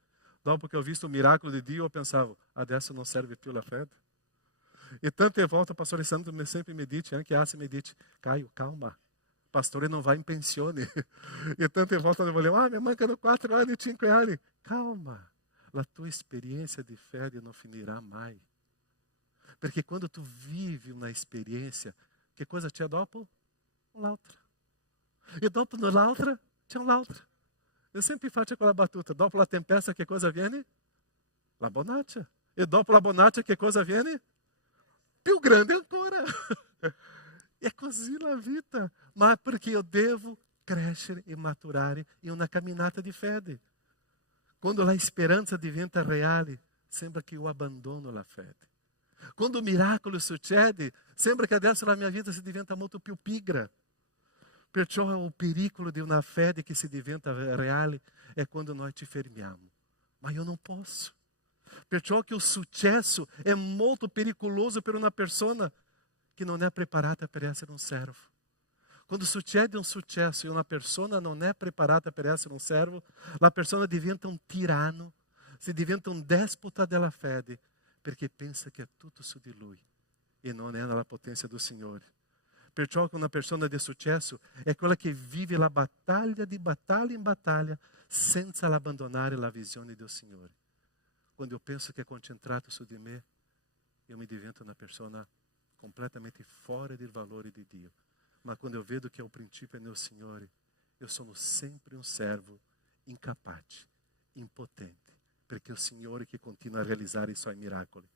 Dopo che ho visto o miracolo di Dio, eu pensavo, adesso non serve più la fede. E tante volte o pastore Santo sempre mi dice, anche Assi mi dice, Caio, calma, pastore non va in pensione. E tante volte eu volevo, mi mancano 4 anni, 5 anni. Calma, la tua esperienza di fede non finirà mai. Perché quando tu vivi una esperienza, che cosa c'è dopo? Un'altra. E dopo l'altra, c'è un'altra. Eu sempre faccio quella battuta, dopo la tempesta che cosa viene? La bonaccia. E dopo la bonaccia che cosa viene? Più grande ancora. É così la vita. Ma perché io devo crescere e maturare in una camminata di fede. Quando la speranza diventa reale, sembra che io abbandono la fede. Quando o miracolo succede, sembra che adesso la mia vita si diventa molto più pigra. Perciò o pericolo di una fede che si diventa reale è quando noi ci fermiamo. Ma io non posso. Perciò che o successo è molto pericoloso per una persona che non è preparata per essere un servo. Quando succede un successo e una persona non è preparata per essere un servo, la persona diventa un tirano, si diventa un despota della fede, perché pensa che è tutto su di lui e non è nella potenza do Signore. Perciò che una persona di successo è quella che vive la battaglia di battaglia in battaglia senza abbandonare la visione del Signore. Quando eu penso che è concentrato su di me, io mi divento una persona completamente fuori del valore di Dio. Ma quando eu vedo che o princípio è nel Signore, eu sono sempre un servo incapace, impotente, perché è il Signore che continua a realizzare i suoi miracoli.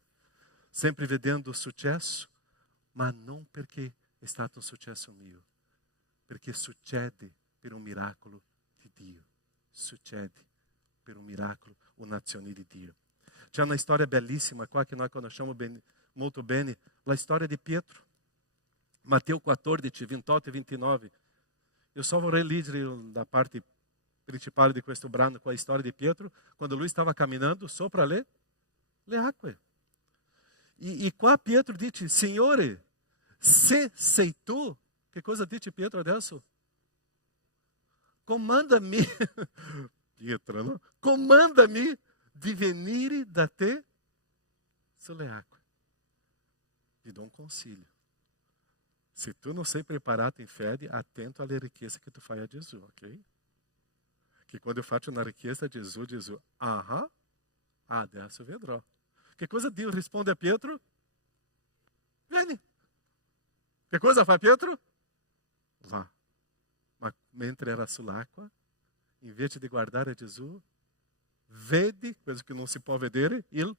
Sempre vedendo o successo, ma non perché è stato un successo mio, perché succede per un miracolo di Dio, succede per un miracolo, un'azione di Dio. C'è una storia bellissima qua che noi conosciamo molto bene, la storia di Pietro. Matteo 14, 28 e 29. Eu só vorrei leggere la parte principale di questo brano com a storia di Pietro, quando lui stava camminando sopra le acque. E qua Pietro dice, Signore, se sei tu, che cosa dice Pietro adesso? Comanda-me, Pietro, no? Comanda-me di venire da te sulle acque. Ti do un consiglio. Se tu não sei preparato em fede, atento alle riquezze que tu fai a Jesus, ok? Que quando eu faccio una richiesta a Jesus, adesso vedrò. Che cosa Dio risponde a Pietro? Vieni. Che cosa fa Pietro? Va. Ma mentre era sull'acqua, invece di guardare a Gesù, vede, coisa che non si può vedere, il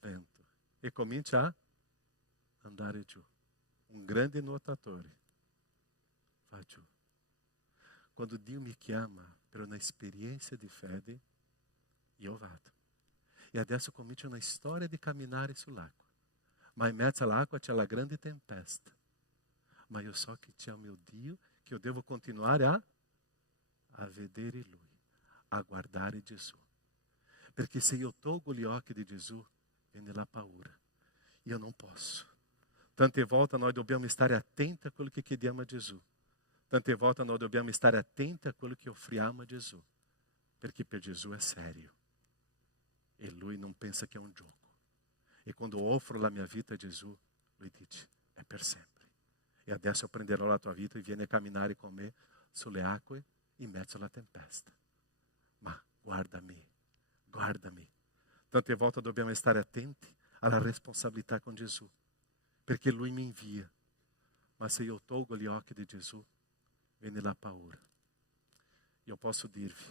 vento. E comincia a andare giù. Un grande nuotatore va giù. Quando Dio mi chiama per un'esperienza di fede, io vado. E adesso comincia una storia di camminare sull'acqua. Ma in mezzo all'acqua c'è la grande tempesta. Ma io so che c'è il mio Dio, che io devo continuare a vedere Lui, a guardare Gesù. Perché se io tolgo gli occhi di Gesù, viene la paura. Io non posso. Tante volte noi dobbiamo stare attenti a quello che chiediamo a Gesù. Tante volte noi dobbiamo stare attenti a quello che offriamo a Gesù. Perché per Gesù è serio. E Lui non pensa che è un gioco. E quando offro la mia vita a Gesù, Lui dice, è per sempre. E adesso io prenderò la tua vita e vieni a camminare con me sulle acque in mezzo alla tempesta. Ma guardami, guardami. Tante volte dobbiamo stare attenti alla responsabilità con Gesù, perché Lui mi invia. Ma se io tolgo gli occhi di Gesù, viene la paura. Io posso dirvi,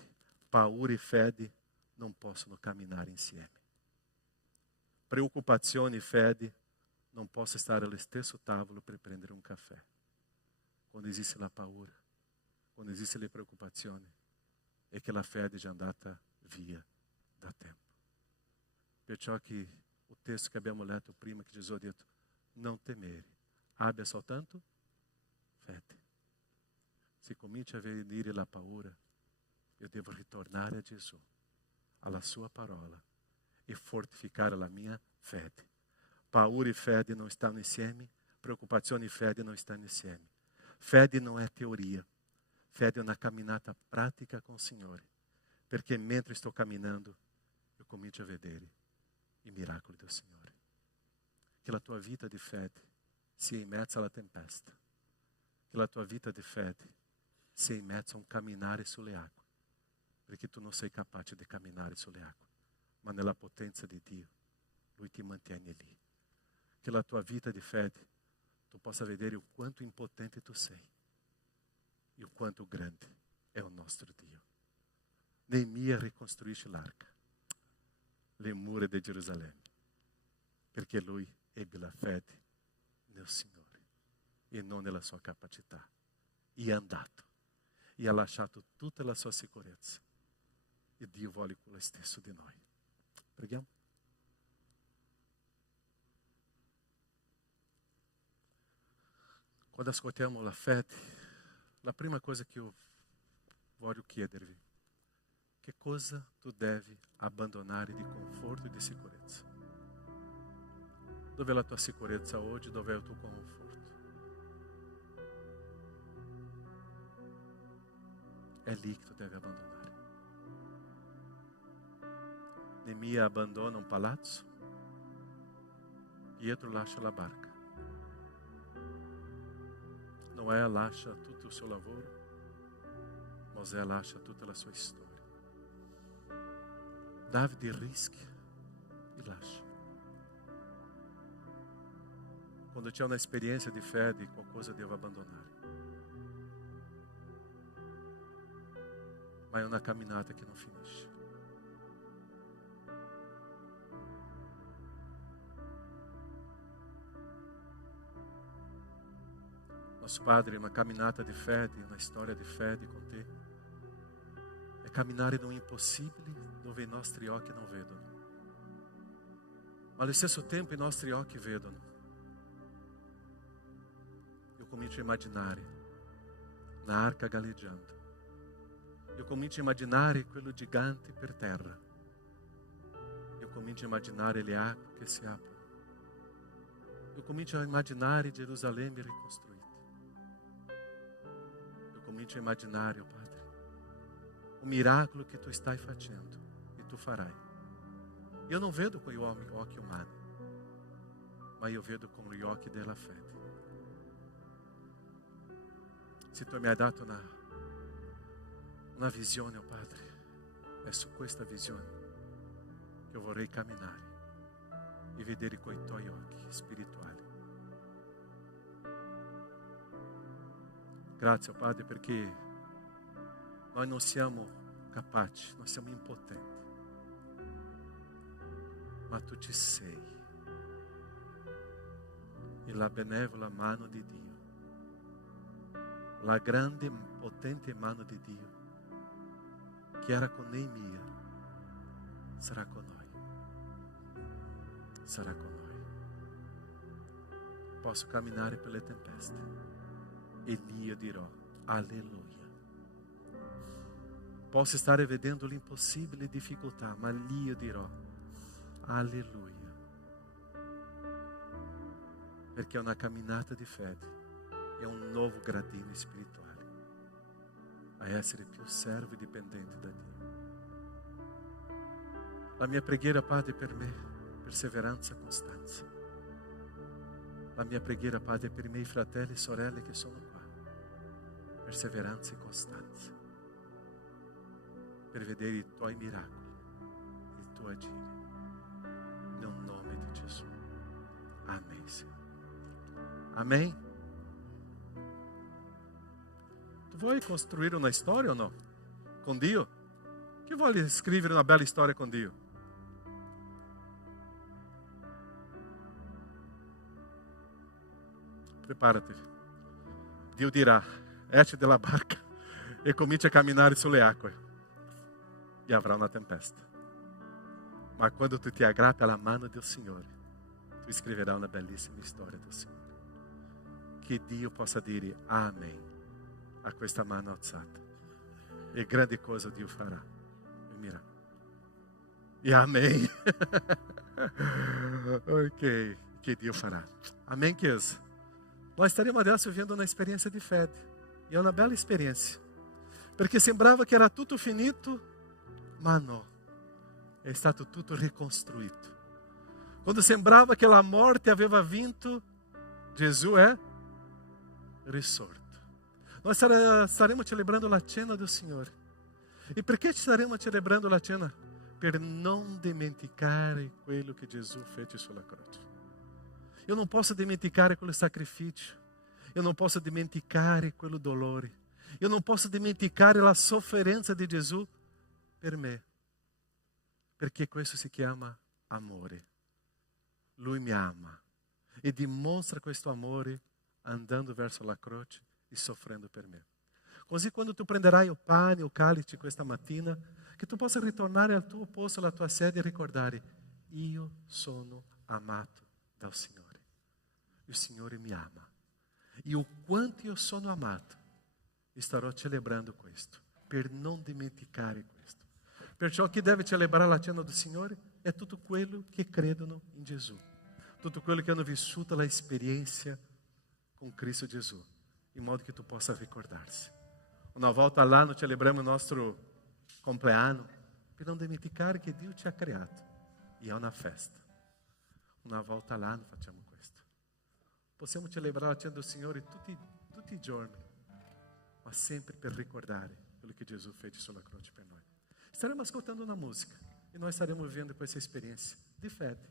paura e fede non possono camminare insieme. Preoccupazione e fede non possono stare allo stesso tavolo per prendere un caffè. Quando esiste la paura, quando esiste le preoccupazioni, è che la fede è già andata via da tempo. Perciò che il testo che abbiamo letto prima, che Gesù ha detto, non temere, abbia soltanto fede. Se comincia a venire la paura, io devo ritornare a Gesù, alla sua parola, e fortificare la mia fede. Paura e fede non stanno insieme, preoccupazione e fede non stanno insieme. Fede non è teoria, fede è una camminata pratica con il Signore, perché mentre sto camminando, io comincio a vedere i miracoli del Signore. Che la tua vita di fede sia in mezzo alla tempesta, che la tua vita di fede sia in mezzo a un camminare sulle acque, perché tu non sei capace di camminare sulle acque, ma nella potenza di Dio, Lui ti mantiene lì. Che la tua vita di fede tu possa vedere o quanto impotente tu sei e o quanto grande è il nostro Dio. Neemia ricostruisce l'arca, le mura di Gerusalemme, perché lui ebbe la fede nel Signore e non nella sua capacità. E è andato e ha lasciato tutta la sua sicurezza. E Dio vuole quello stesso di noi. Preghiamo. Quando ascoltiamo la fede, la prima cosa che io voglio chiedervi, che cosa tu devi abbandonare di conforto e di sicurezza? Dove è la tua sicurezza oggi? Dove è il tuo conforto? È lì che tu devi abbandonare. Neemia abbandona un palazzo, Pietro lascia la barca. Noè lascia tutto il suo lavoro, Mosè lascia tutta la sua storia. Davide rischia e lascia. Quando c'è un'esperienza di fede, qualcosa devo abbandonare. Ma è una camminata che non finisce. Nosso Padre, uma caminhada de fede, uma história de fede com te. É camminare no impossibile dove i nostri occhi non vedono. Ma allo stesso tempo i nostri occhi vedono. Io comincio a immaginare una arca galleggiando. Io comincio a immaginare quello gigante per terra. Io comincio a immaginare le acque che si aprono. Io comincio a immaginare Gerusalemme ricostruita. Comincio a immaginare, oh Padre, o miracolo che tu stai facendo e tu farai. Io non vedo con gli occhi umani, ma io vedo con gli occhi della fede. Se tu mi hai dato una visione, oh Padre, è su questa visione che io vorrei camminare e vedere con i tuoi occhi spirituali. Grazie, oh Padre, perché noi non siamo capaci, noi siamo impotenti, ma tu ci sei. E la benevola mano di Dio, la grande potente mano di Dio, che era con Neemia, sarà con noi. Sarà con noi. Posso camminare per le tempeste. E lì io dirò, alleluia. Posso stare vedendo l'impossibile difficoltà, ma lì io dirò, alleluia. Perché è una camminata di fede, è un nuovo gradino spirituale, a essere più servo e dipendente da Dio. La mia preghiera, Padre, per me, perseveranza e costanza. La mia preghiera, Padre, per i miei fratelli e sorelle che sono qua. Perseveranza e costanza. Per vedere i tuoi miracoli, il tuo agire. Senhor. Amém? Tu vuoi costruire una storia o no? Con Dio? Chi vuole scrivere una bella storia con Dio? Preparati. Dio dirà, esci dalla barca e comincia a camminare sulle acque. E avrà una tempesta. Ma quando tu ti aggrappi alla mano del Signore, tu scriverai una bellissima storia del Signore. Che Dio possa dire amen a questa mano alzata. E grande cosa Dio farà. E mira. E amen. Ok, che Dio farà. Amen, chiesa. Nós staremo adesso vivendo uma experiência de fede. E é uma bela experiência. Perché sembrava che era tutto finito, ma no. È stato tutto ricostruito. Quando sembrava che la morte aveva vinto, Gesù è risorto. Nós staremo celebrando la cena del Signore. E perché staremo celebrando la cena? Per non dimenticare quello che Gesù fece sulla croce. Eu não posso dimenticare quello sacrifício. Eu não posso dimenticare quello dolore. Eu não posso dimenticare la sofferenza di Gesù per me. Perché questo si chiama amore. Lui mi ama e dimostra questo amore andando verso la croce e soffrendo per me. Così quando tu prenderai il pane, il calice questa mattina, che tu possa ritornare al tuo posto, alla tua sede e ricordare, io sono amato dal Signore. Il Signore mi ama. E o quanto io sono amato, starò celebrando questo, per non dimenticare questo. Perciò chi deve celebrare la cena del Signore è tutto quello che credono in Gesù. Tutto quello che hanno vissuto l'esperienza con Cristo Gesù, in modo che tu possa ricordarsi. Una volta all'anno celebriamo il nostro compleanno per non dimenticare che Dio ci ha creato e è una festa. Una volta all'anno facciamo questo. Possiamo celebrare la cena del Signore tutti i giorni, ma sempre per ricordare quello che Gesù fece sulla croce per noi. Staremo ascoltando una musica e noi staremo vivendo questa esperienza di fede,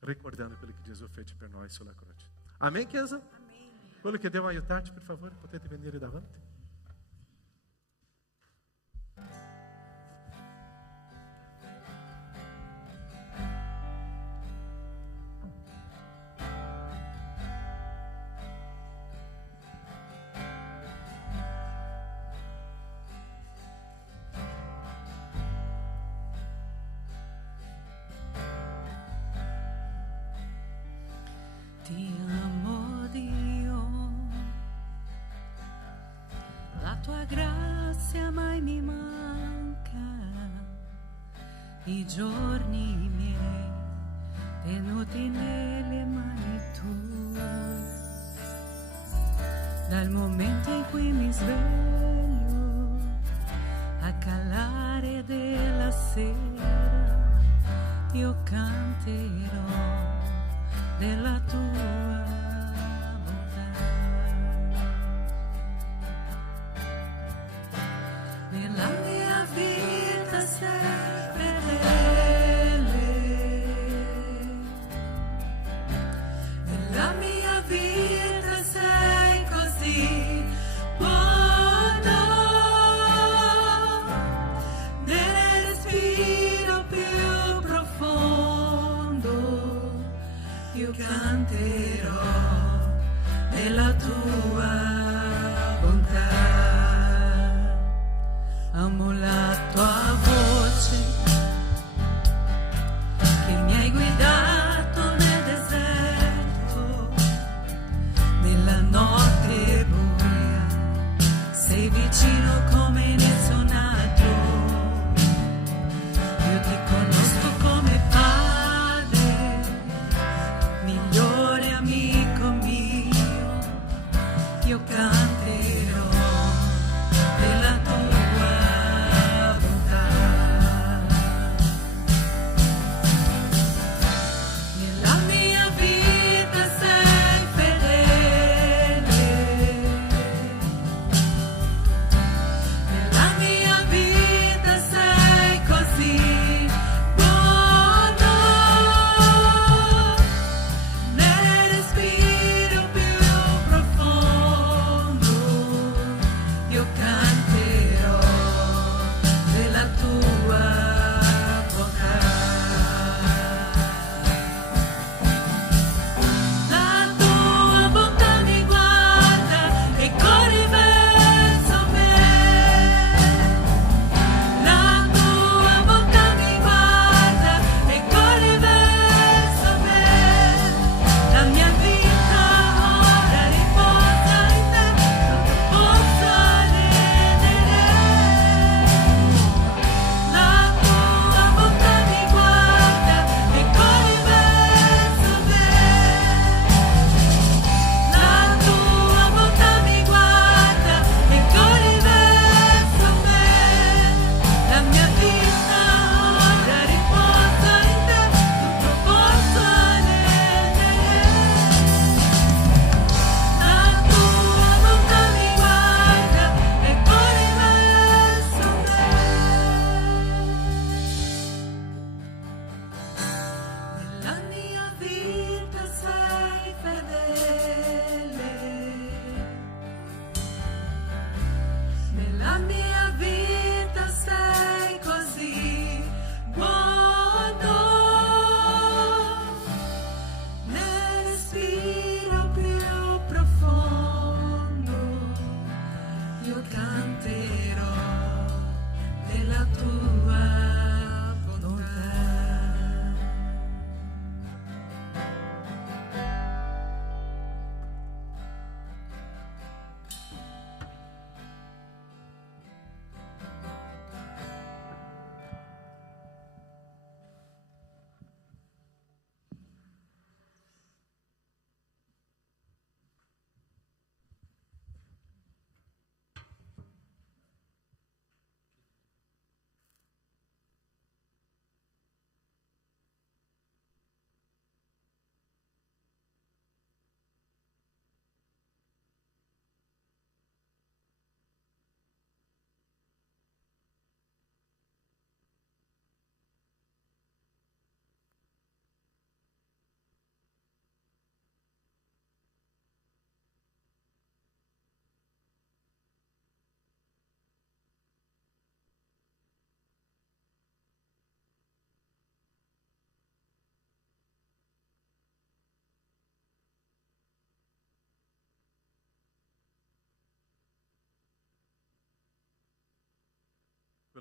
ricordando quello che Gesù fece per noi sulla croce. Amém, chiesa? Amém. Quello che devo aiutarti, per favore, potete venire davanti. Ti amo Dio, la tua grazia mai mi manca, i giorni miei tenuti nelle mani tue, dal momento in cui mi sveglio a calare della sera, io canterò della tua bontà. Nella mia vita sei fedele, nella mia vita sei così buono, nel respiro più profondo io canterò della tua bontà. Amo la tua voce che mi hai guidato nel deserto, nella notte buia sei vicino come inizionato. Io ti conosco come padre, migliore amico mio, io canterò della tua bontà. Nella mia vita sei fedele, nella mia vita sei così buono, nel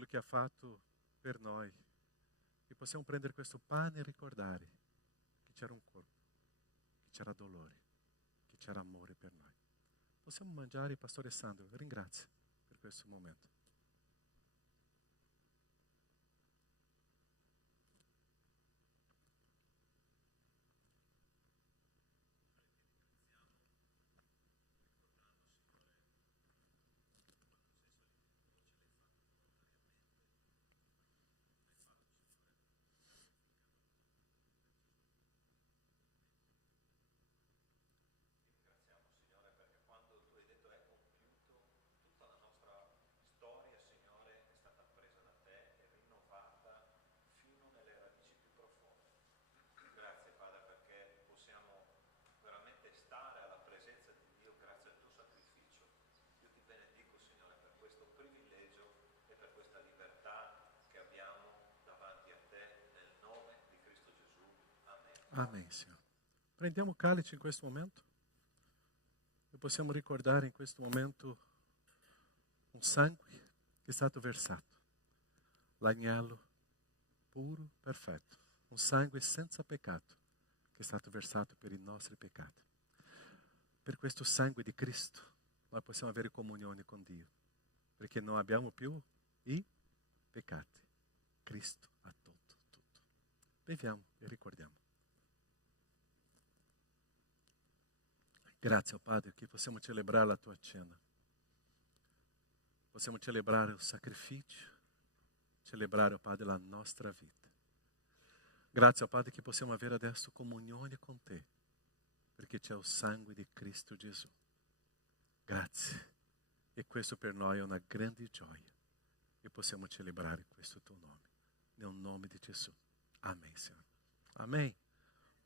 che ha fatto per noi, e possiamo prendere questo pane e ricordare che c'era un corpo, che c'era dolore, che c'era amore per noi. Possiamo mangiare, Pastore Sandro, ringrazio per questo momento. Amen, Signore. Prendiamo calice in questo momento e possiamo ricordare in questo momento un sangue che è stato versato, l'agnello puro, perfetto, un sangue senza peccato che è stato versato per i nostri peccati. Per questo sangue di Cristo noi possiamo avere comunione con Dio, perché non abbiamo più i peccati. Cristo ha tolto tutto. Beviamo e ricordiamo. Grazie, oh Padre, che possiamo celebrare la tua cena. Possiamo celebrare il sacrificio, celebrare, oh Padre, la nostra vita. Grazie, oh Padre, che possiamo avere adesso comunione con te, perché c'è il sangue di Cristo Gesù. Grazie. E questo per noi è una grande gioia. E possiamo celebrare questo tuo nome. Nel nome di Gesù. Amen, Signore. Amen.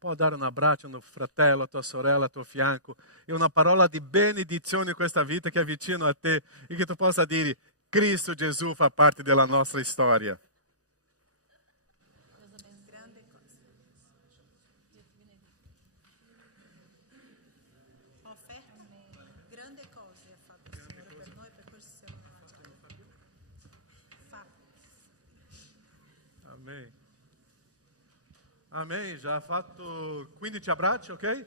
Può dare un abbraccio a tuo fratello, a tua sorella, al tuo fianco, e una parola di benedizione in questa vita che è vicino a te, e che tu possa dire: Cristo Gesù fa parte della nostra storia. Grande cose ha fatto il Signore per noi, per questo siamo Amen. Amém, já ha fatto 15 abbracci, ok?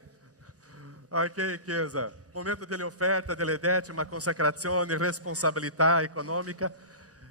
Ok, Chiesa. Momento delle offerte, delle decime, consacrazione, responsabilità economica.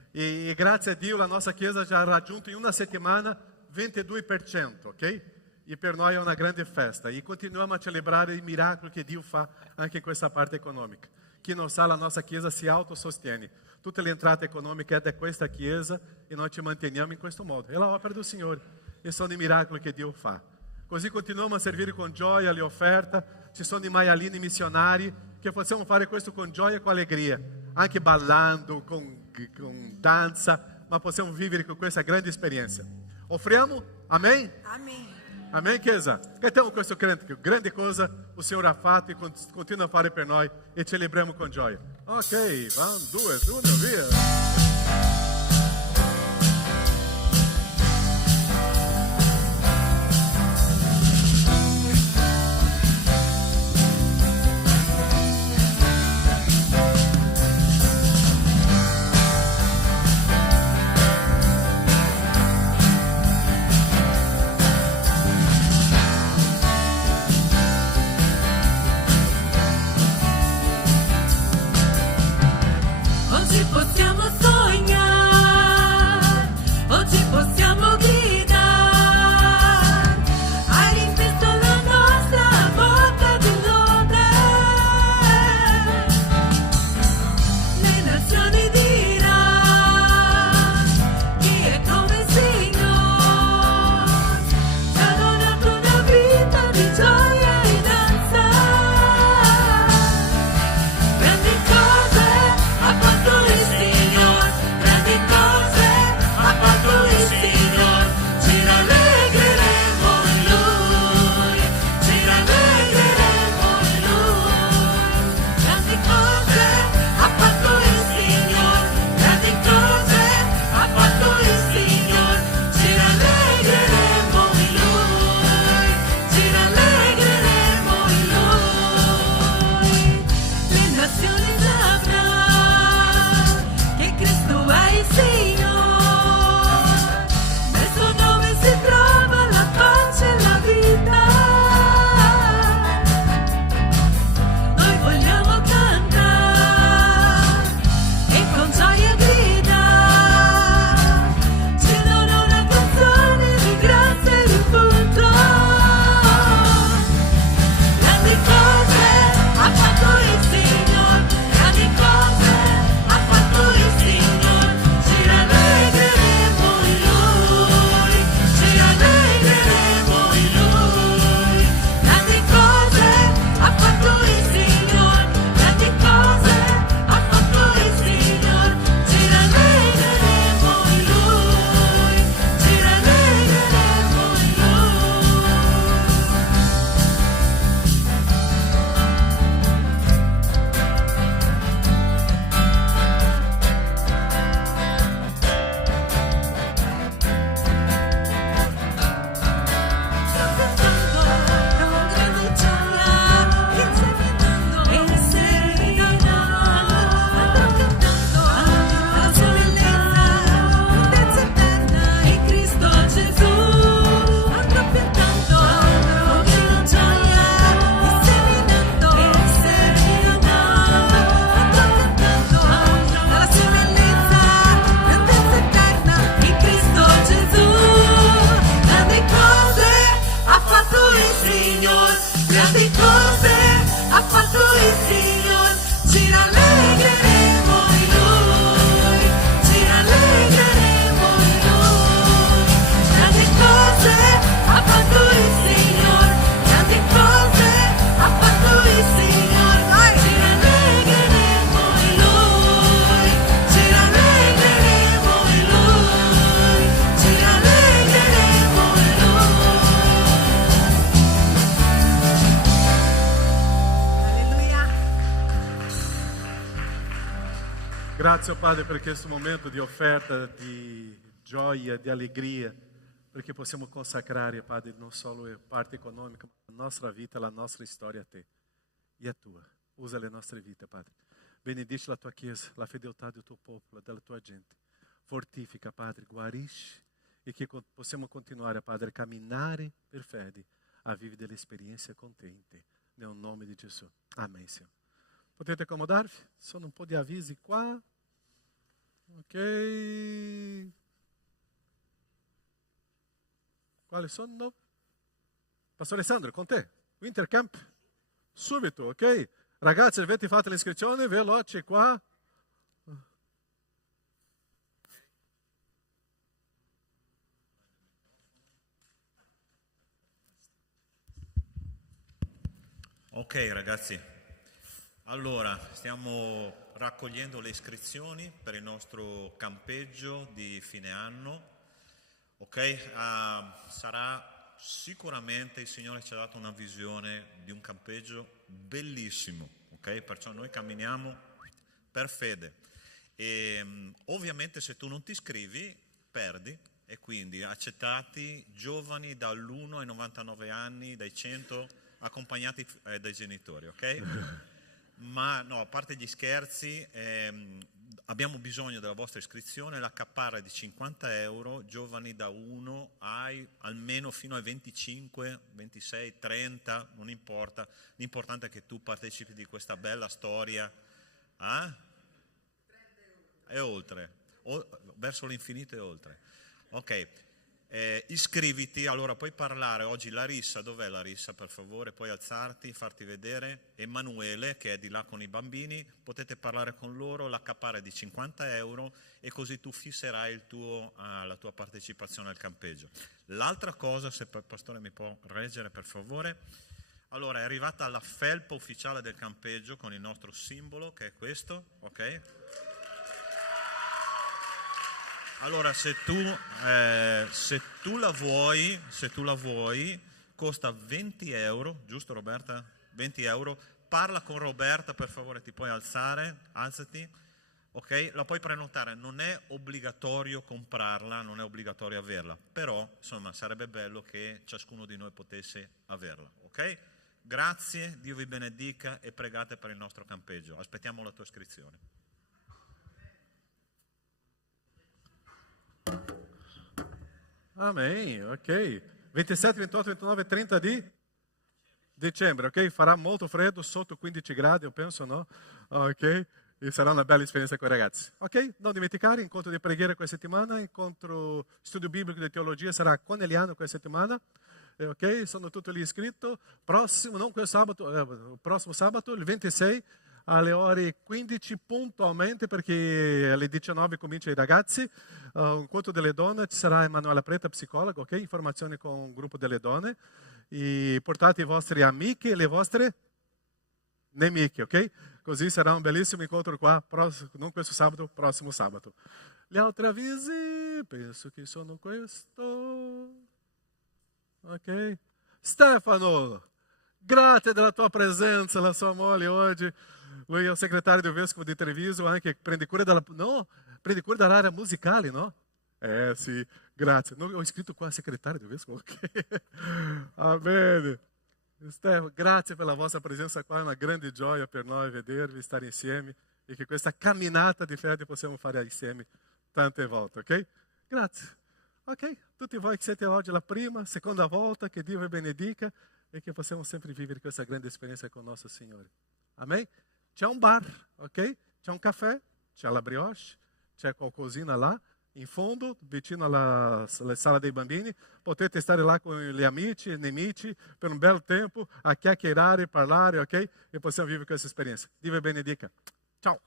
E grazie a Dio la nostra Chiesa já ha raggiunto in una settimana 22%, ok? E per noi è una grande festa. E continuiamo a celebrare i miracoli che Dio fa anche in questa parte economica. Chi non sa, la nostra Chiesa si autosostiene. Tutte le entrate economiche è da questa Chiesa e noi ci manteniamo in questo modo. È l'opera del Signore. E sono i miracoli che Dio fa. Così continuiamo a servire con gioia le offerte. Ci sono i maialini missionari che possiamo fare questo con gioia e con allegria, anche ballando, con danza, ma possiamo vivere con questa grande esperienza. Offriamo? Amen? Amen. Amen, Chiesa? Cantiamo questo canto, grande cosa il Signore ha fatto e continua a fare per noi, e celebriamo con gioia. Ok, vanno 2, 1, via. Oggi possiamo solo ci rallegreremo in Lui, ci rallegreremo in Lui. Grandi cose ha fatto il Signore, grandi cose ha fatto il Signore. Noi ci rallegreremo in Lui, ci rallegreremo in Lui, ci rallegreremo in Lui. Alleluia. Grazie Padre per questo momento di offerta, di gioia, di allegria, perché possiamo consacrare, Padre, non solo la parte economica, ma la nostra vita, la nostra storia a Te e a Tua. Usa le nostre vite, Padre. Benedice la Tua Chiesa, la fedeltà del Tuo popolo, della Tua gente. Fortifica, Padre, guarisci e che possiamo continuare, Padre, a camminare per fede, a vivere delle esperienze con Te in Te. Nel nome di Gesù. Amém, Senhor. Potete accomodarvi? Sono un po' di avvisi qua. Ok. Quali sono? Pastore Sandro, con te. Wintercamp. Subito, ok? Ragazzi, avete fatto l'iscrizione? Veloce qua. Ok ragazzi, allora stiamo raccogliendo le iscrizioni per il nostro campeggio di fine anno. Ok, sarà sicuramente, il Signore ci ha dato una visione di un campeggio bellissimo, ok? Perciò noi camminiamo per fede e ovviamente se tu non ti iscrivi perdi, e quindi accettati giovani dall'1 ai 99 anni, dai 100 accompagnati dai genitori, ok? Ma no, a parte gli scherzi, abbiamo bisogno della vostra iscrizione. La caparra è di 50 euro, giovani da 1 ai almeno fino ai 25, 26, 30, non importa. L'importante è che tu partecipi di questa bella storia. E oltre, verso l'infinito e oltre. Ok. Iscriviti, allora puoi parlare oggi. Larissa, dov'è Larissa, per favore? Puoi alzarti, farti vedere. Emanuele, che è di là con i bambini, potete parlare con loro. La caparra è di 50 euro e così tu fisserai la tua partecipazione al campeggio. L'altra cosa, se il pastore mi può reggere per favore, allora è arrivata la felpa ufficiale del campeggio con il nostro simbolo, che è questo, ok? Allora, se tu la vuoi, costa 20 euro, giusto Roberta? 20 euro. Parla con Roberta, per favore, ti puoi alzare, alzati. Ok? La puoi prenotare, non è obbligatorio comprarla, non è obbligatorio averla, però, insomma, sarebbe bello che ciascuno di noi potesse averla, ok? Grazie, Dio vi benedica e pregate per il nostro campeggio. Aspettiamo la tua iscrizione. Amen, ok. 27, 28, 29, 30 di dicembre, ok? Farà molto freddo, sotto 15 gradi, io penso, no? Ok? E sarà una bella esperienza con i ragazzi. Ok? Non dimenticare, incontro di preghiera questa settimana, incontro studio biblico di teologia sarà con Eliano questa settimana. Ok? Sono tutti lì iscritti. Prossimo, non questo sabato, prossimo sabato, il 26, alle ore 15 puntualmente, perché alle 19 comincia i ragazzi. Un incontro delle donne, ci sarà Emanuela Preta, psicologa, ok? Informazioni con un gruppo delle donne. E portate i vostri amici e le vostre nemiche, ok? Così sarà un bellissimo incontro qua, non questo sabato, prossimo sabato. Gli altri avvisi, penso che sono questo. Ok? Stefano, grazie della tua presenza, la sua moglie oggi. Lui è il segretario del vescovo di Treviso, anche prende cura dell'area musicale, no? Sì, grazie. Non ho iscritto qua segretario del vescovo, ok? Va bene. Stefano, grazie per la vostra presenza qua, è una grande gioia per noi vedervi, stare insieme e che questa camminata di fede possiamo fare insieme tante volte, ok? Grazie. Ok? Tutti voi che siete oggi la prima, seconda volta, che Dio vi benedica e che possiamo sempre vivere questa grande esperienza con il nostro Signore. Amen? C'è un bar, ok? C'è un caffè, c'è la brioche, c'è qualcosina là. in fondo, vicino alla sala dei bambini. Potete stare là con gli amici e nemici per un bel tempo a chiacchierare, parlare, ok? E possiamo vivere questa esperienza. Dio vi benedica. Ciao.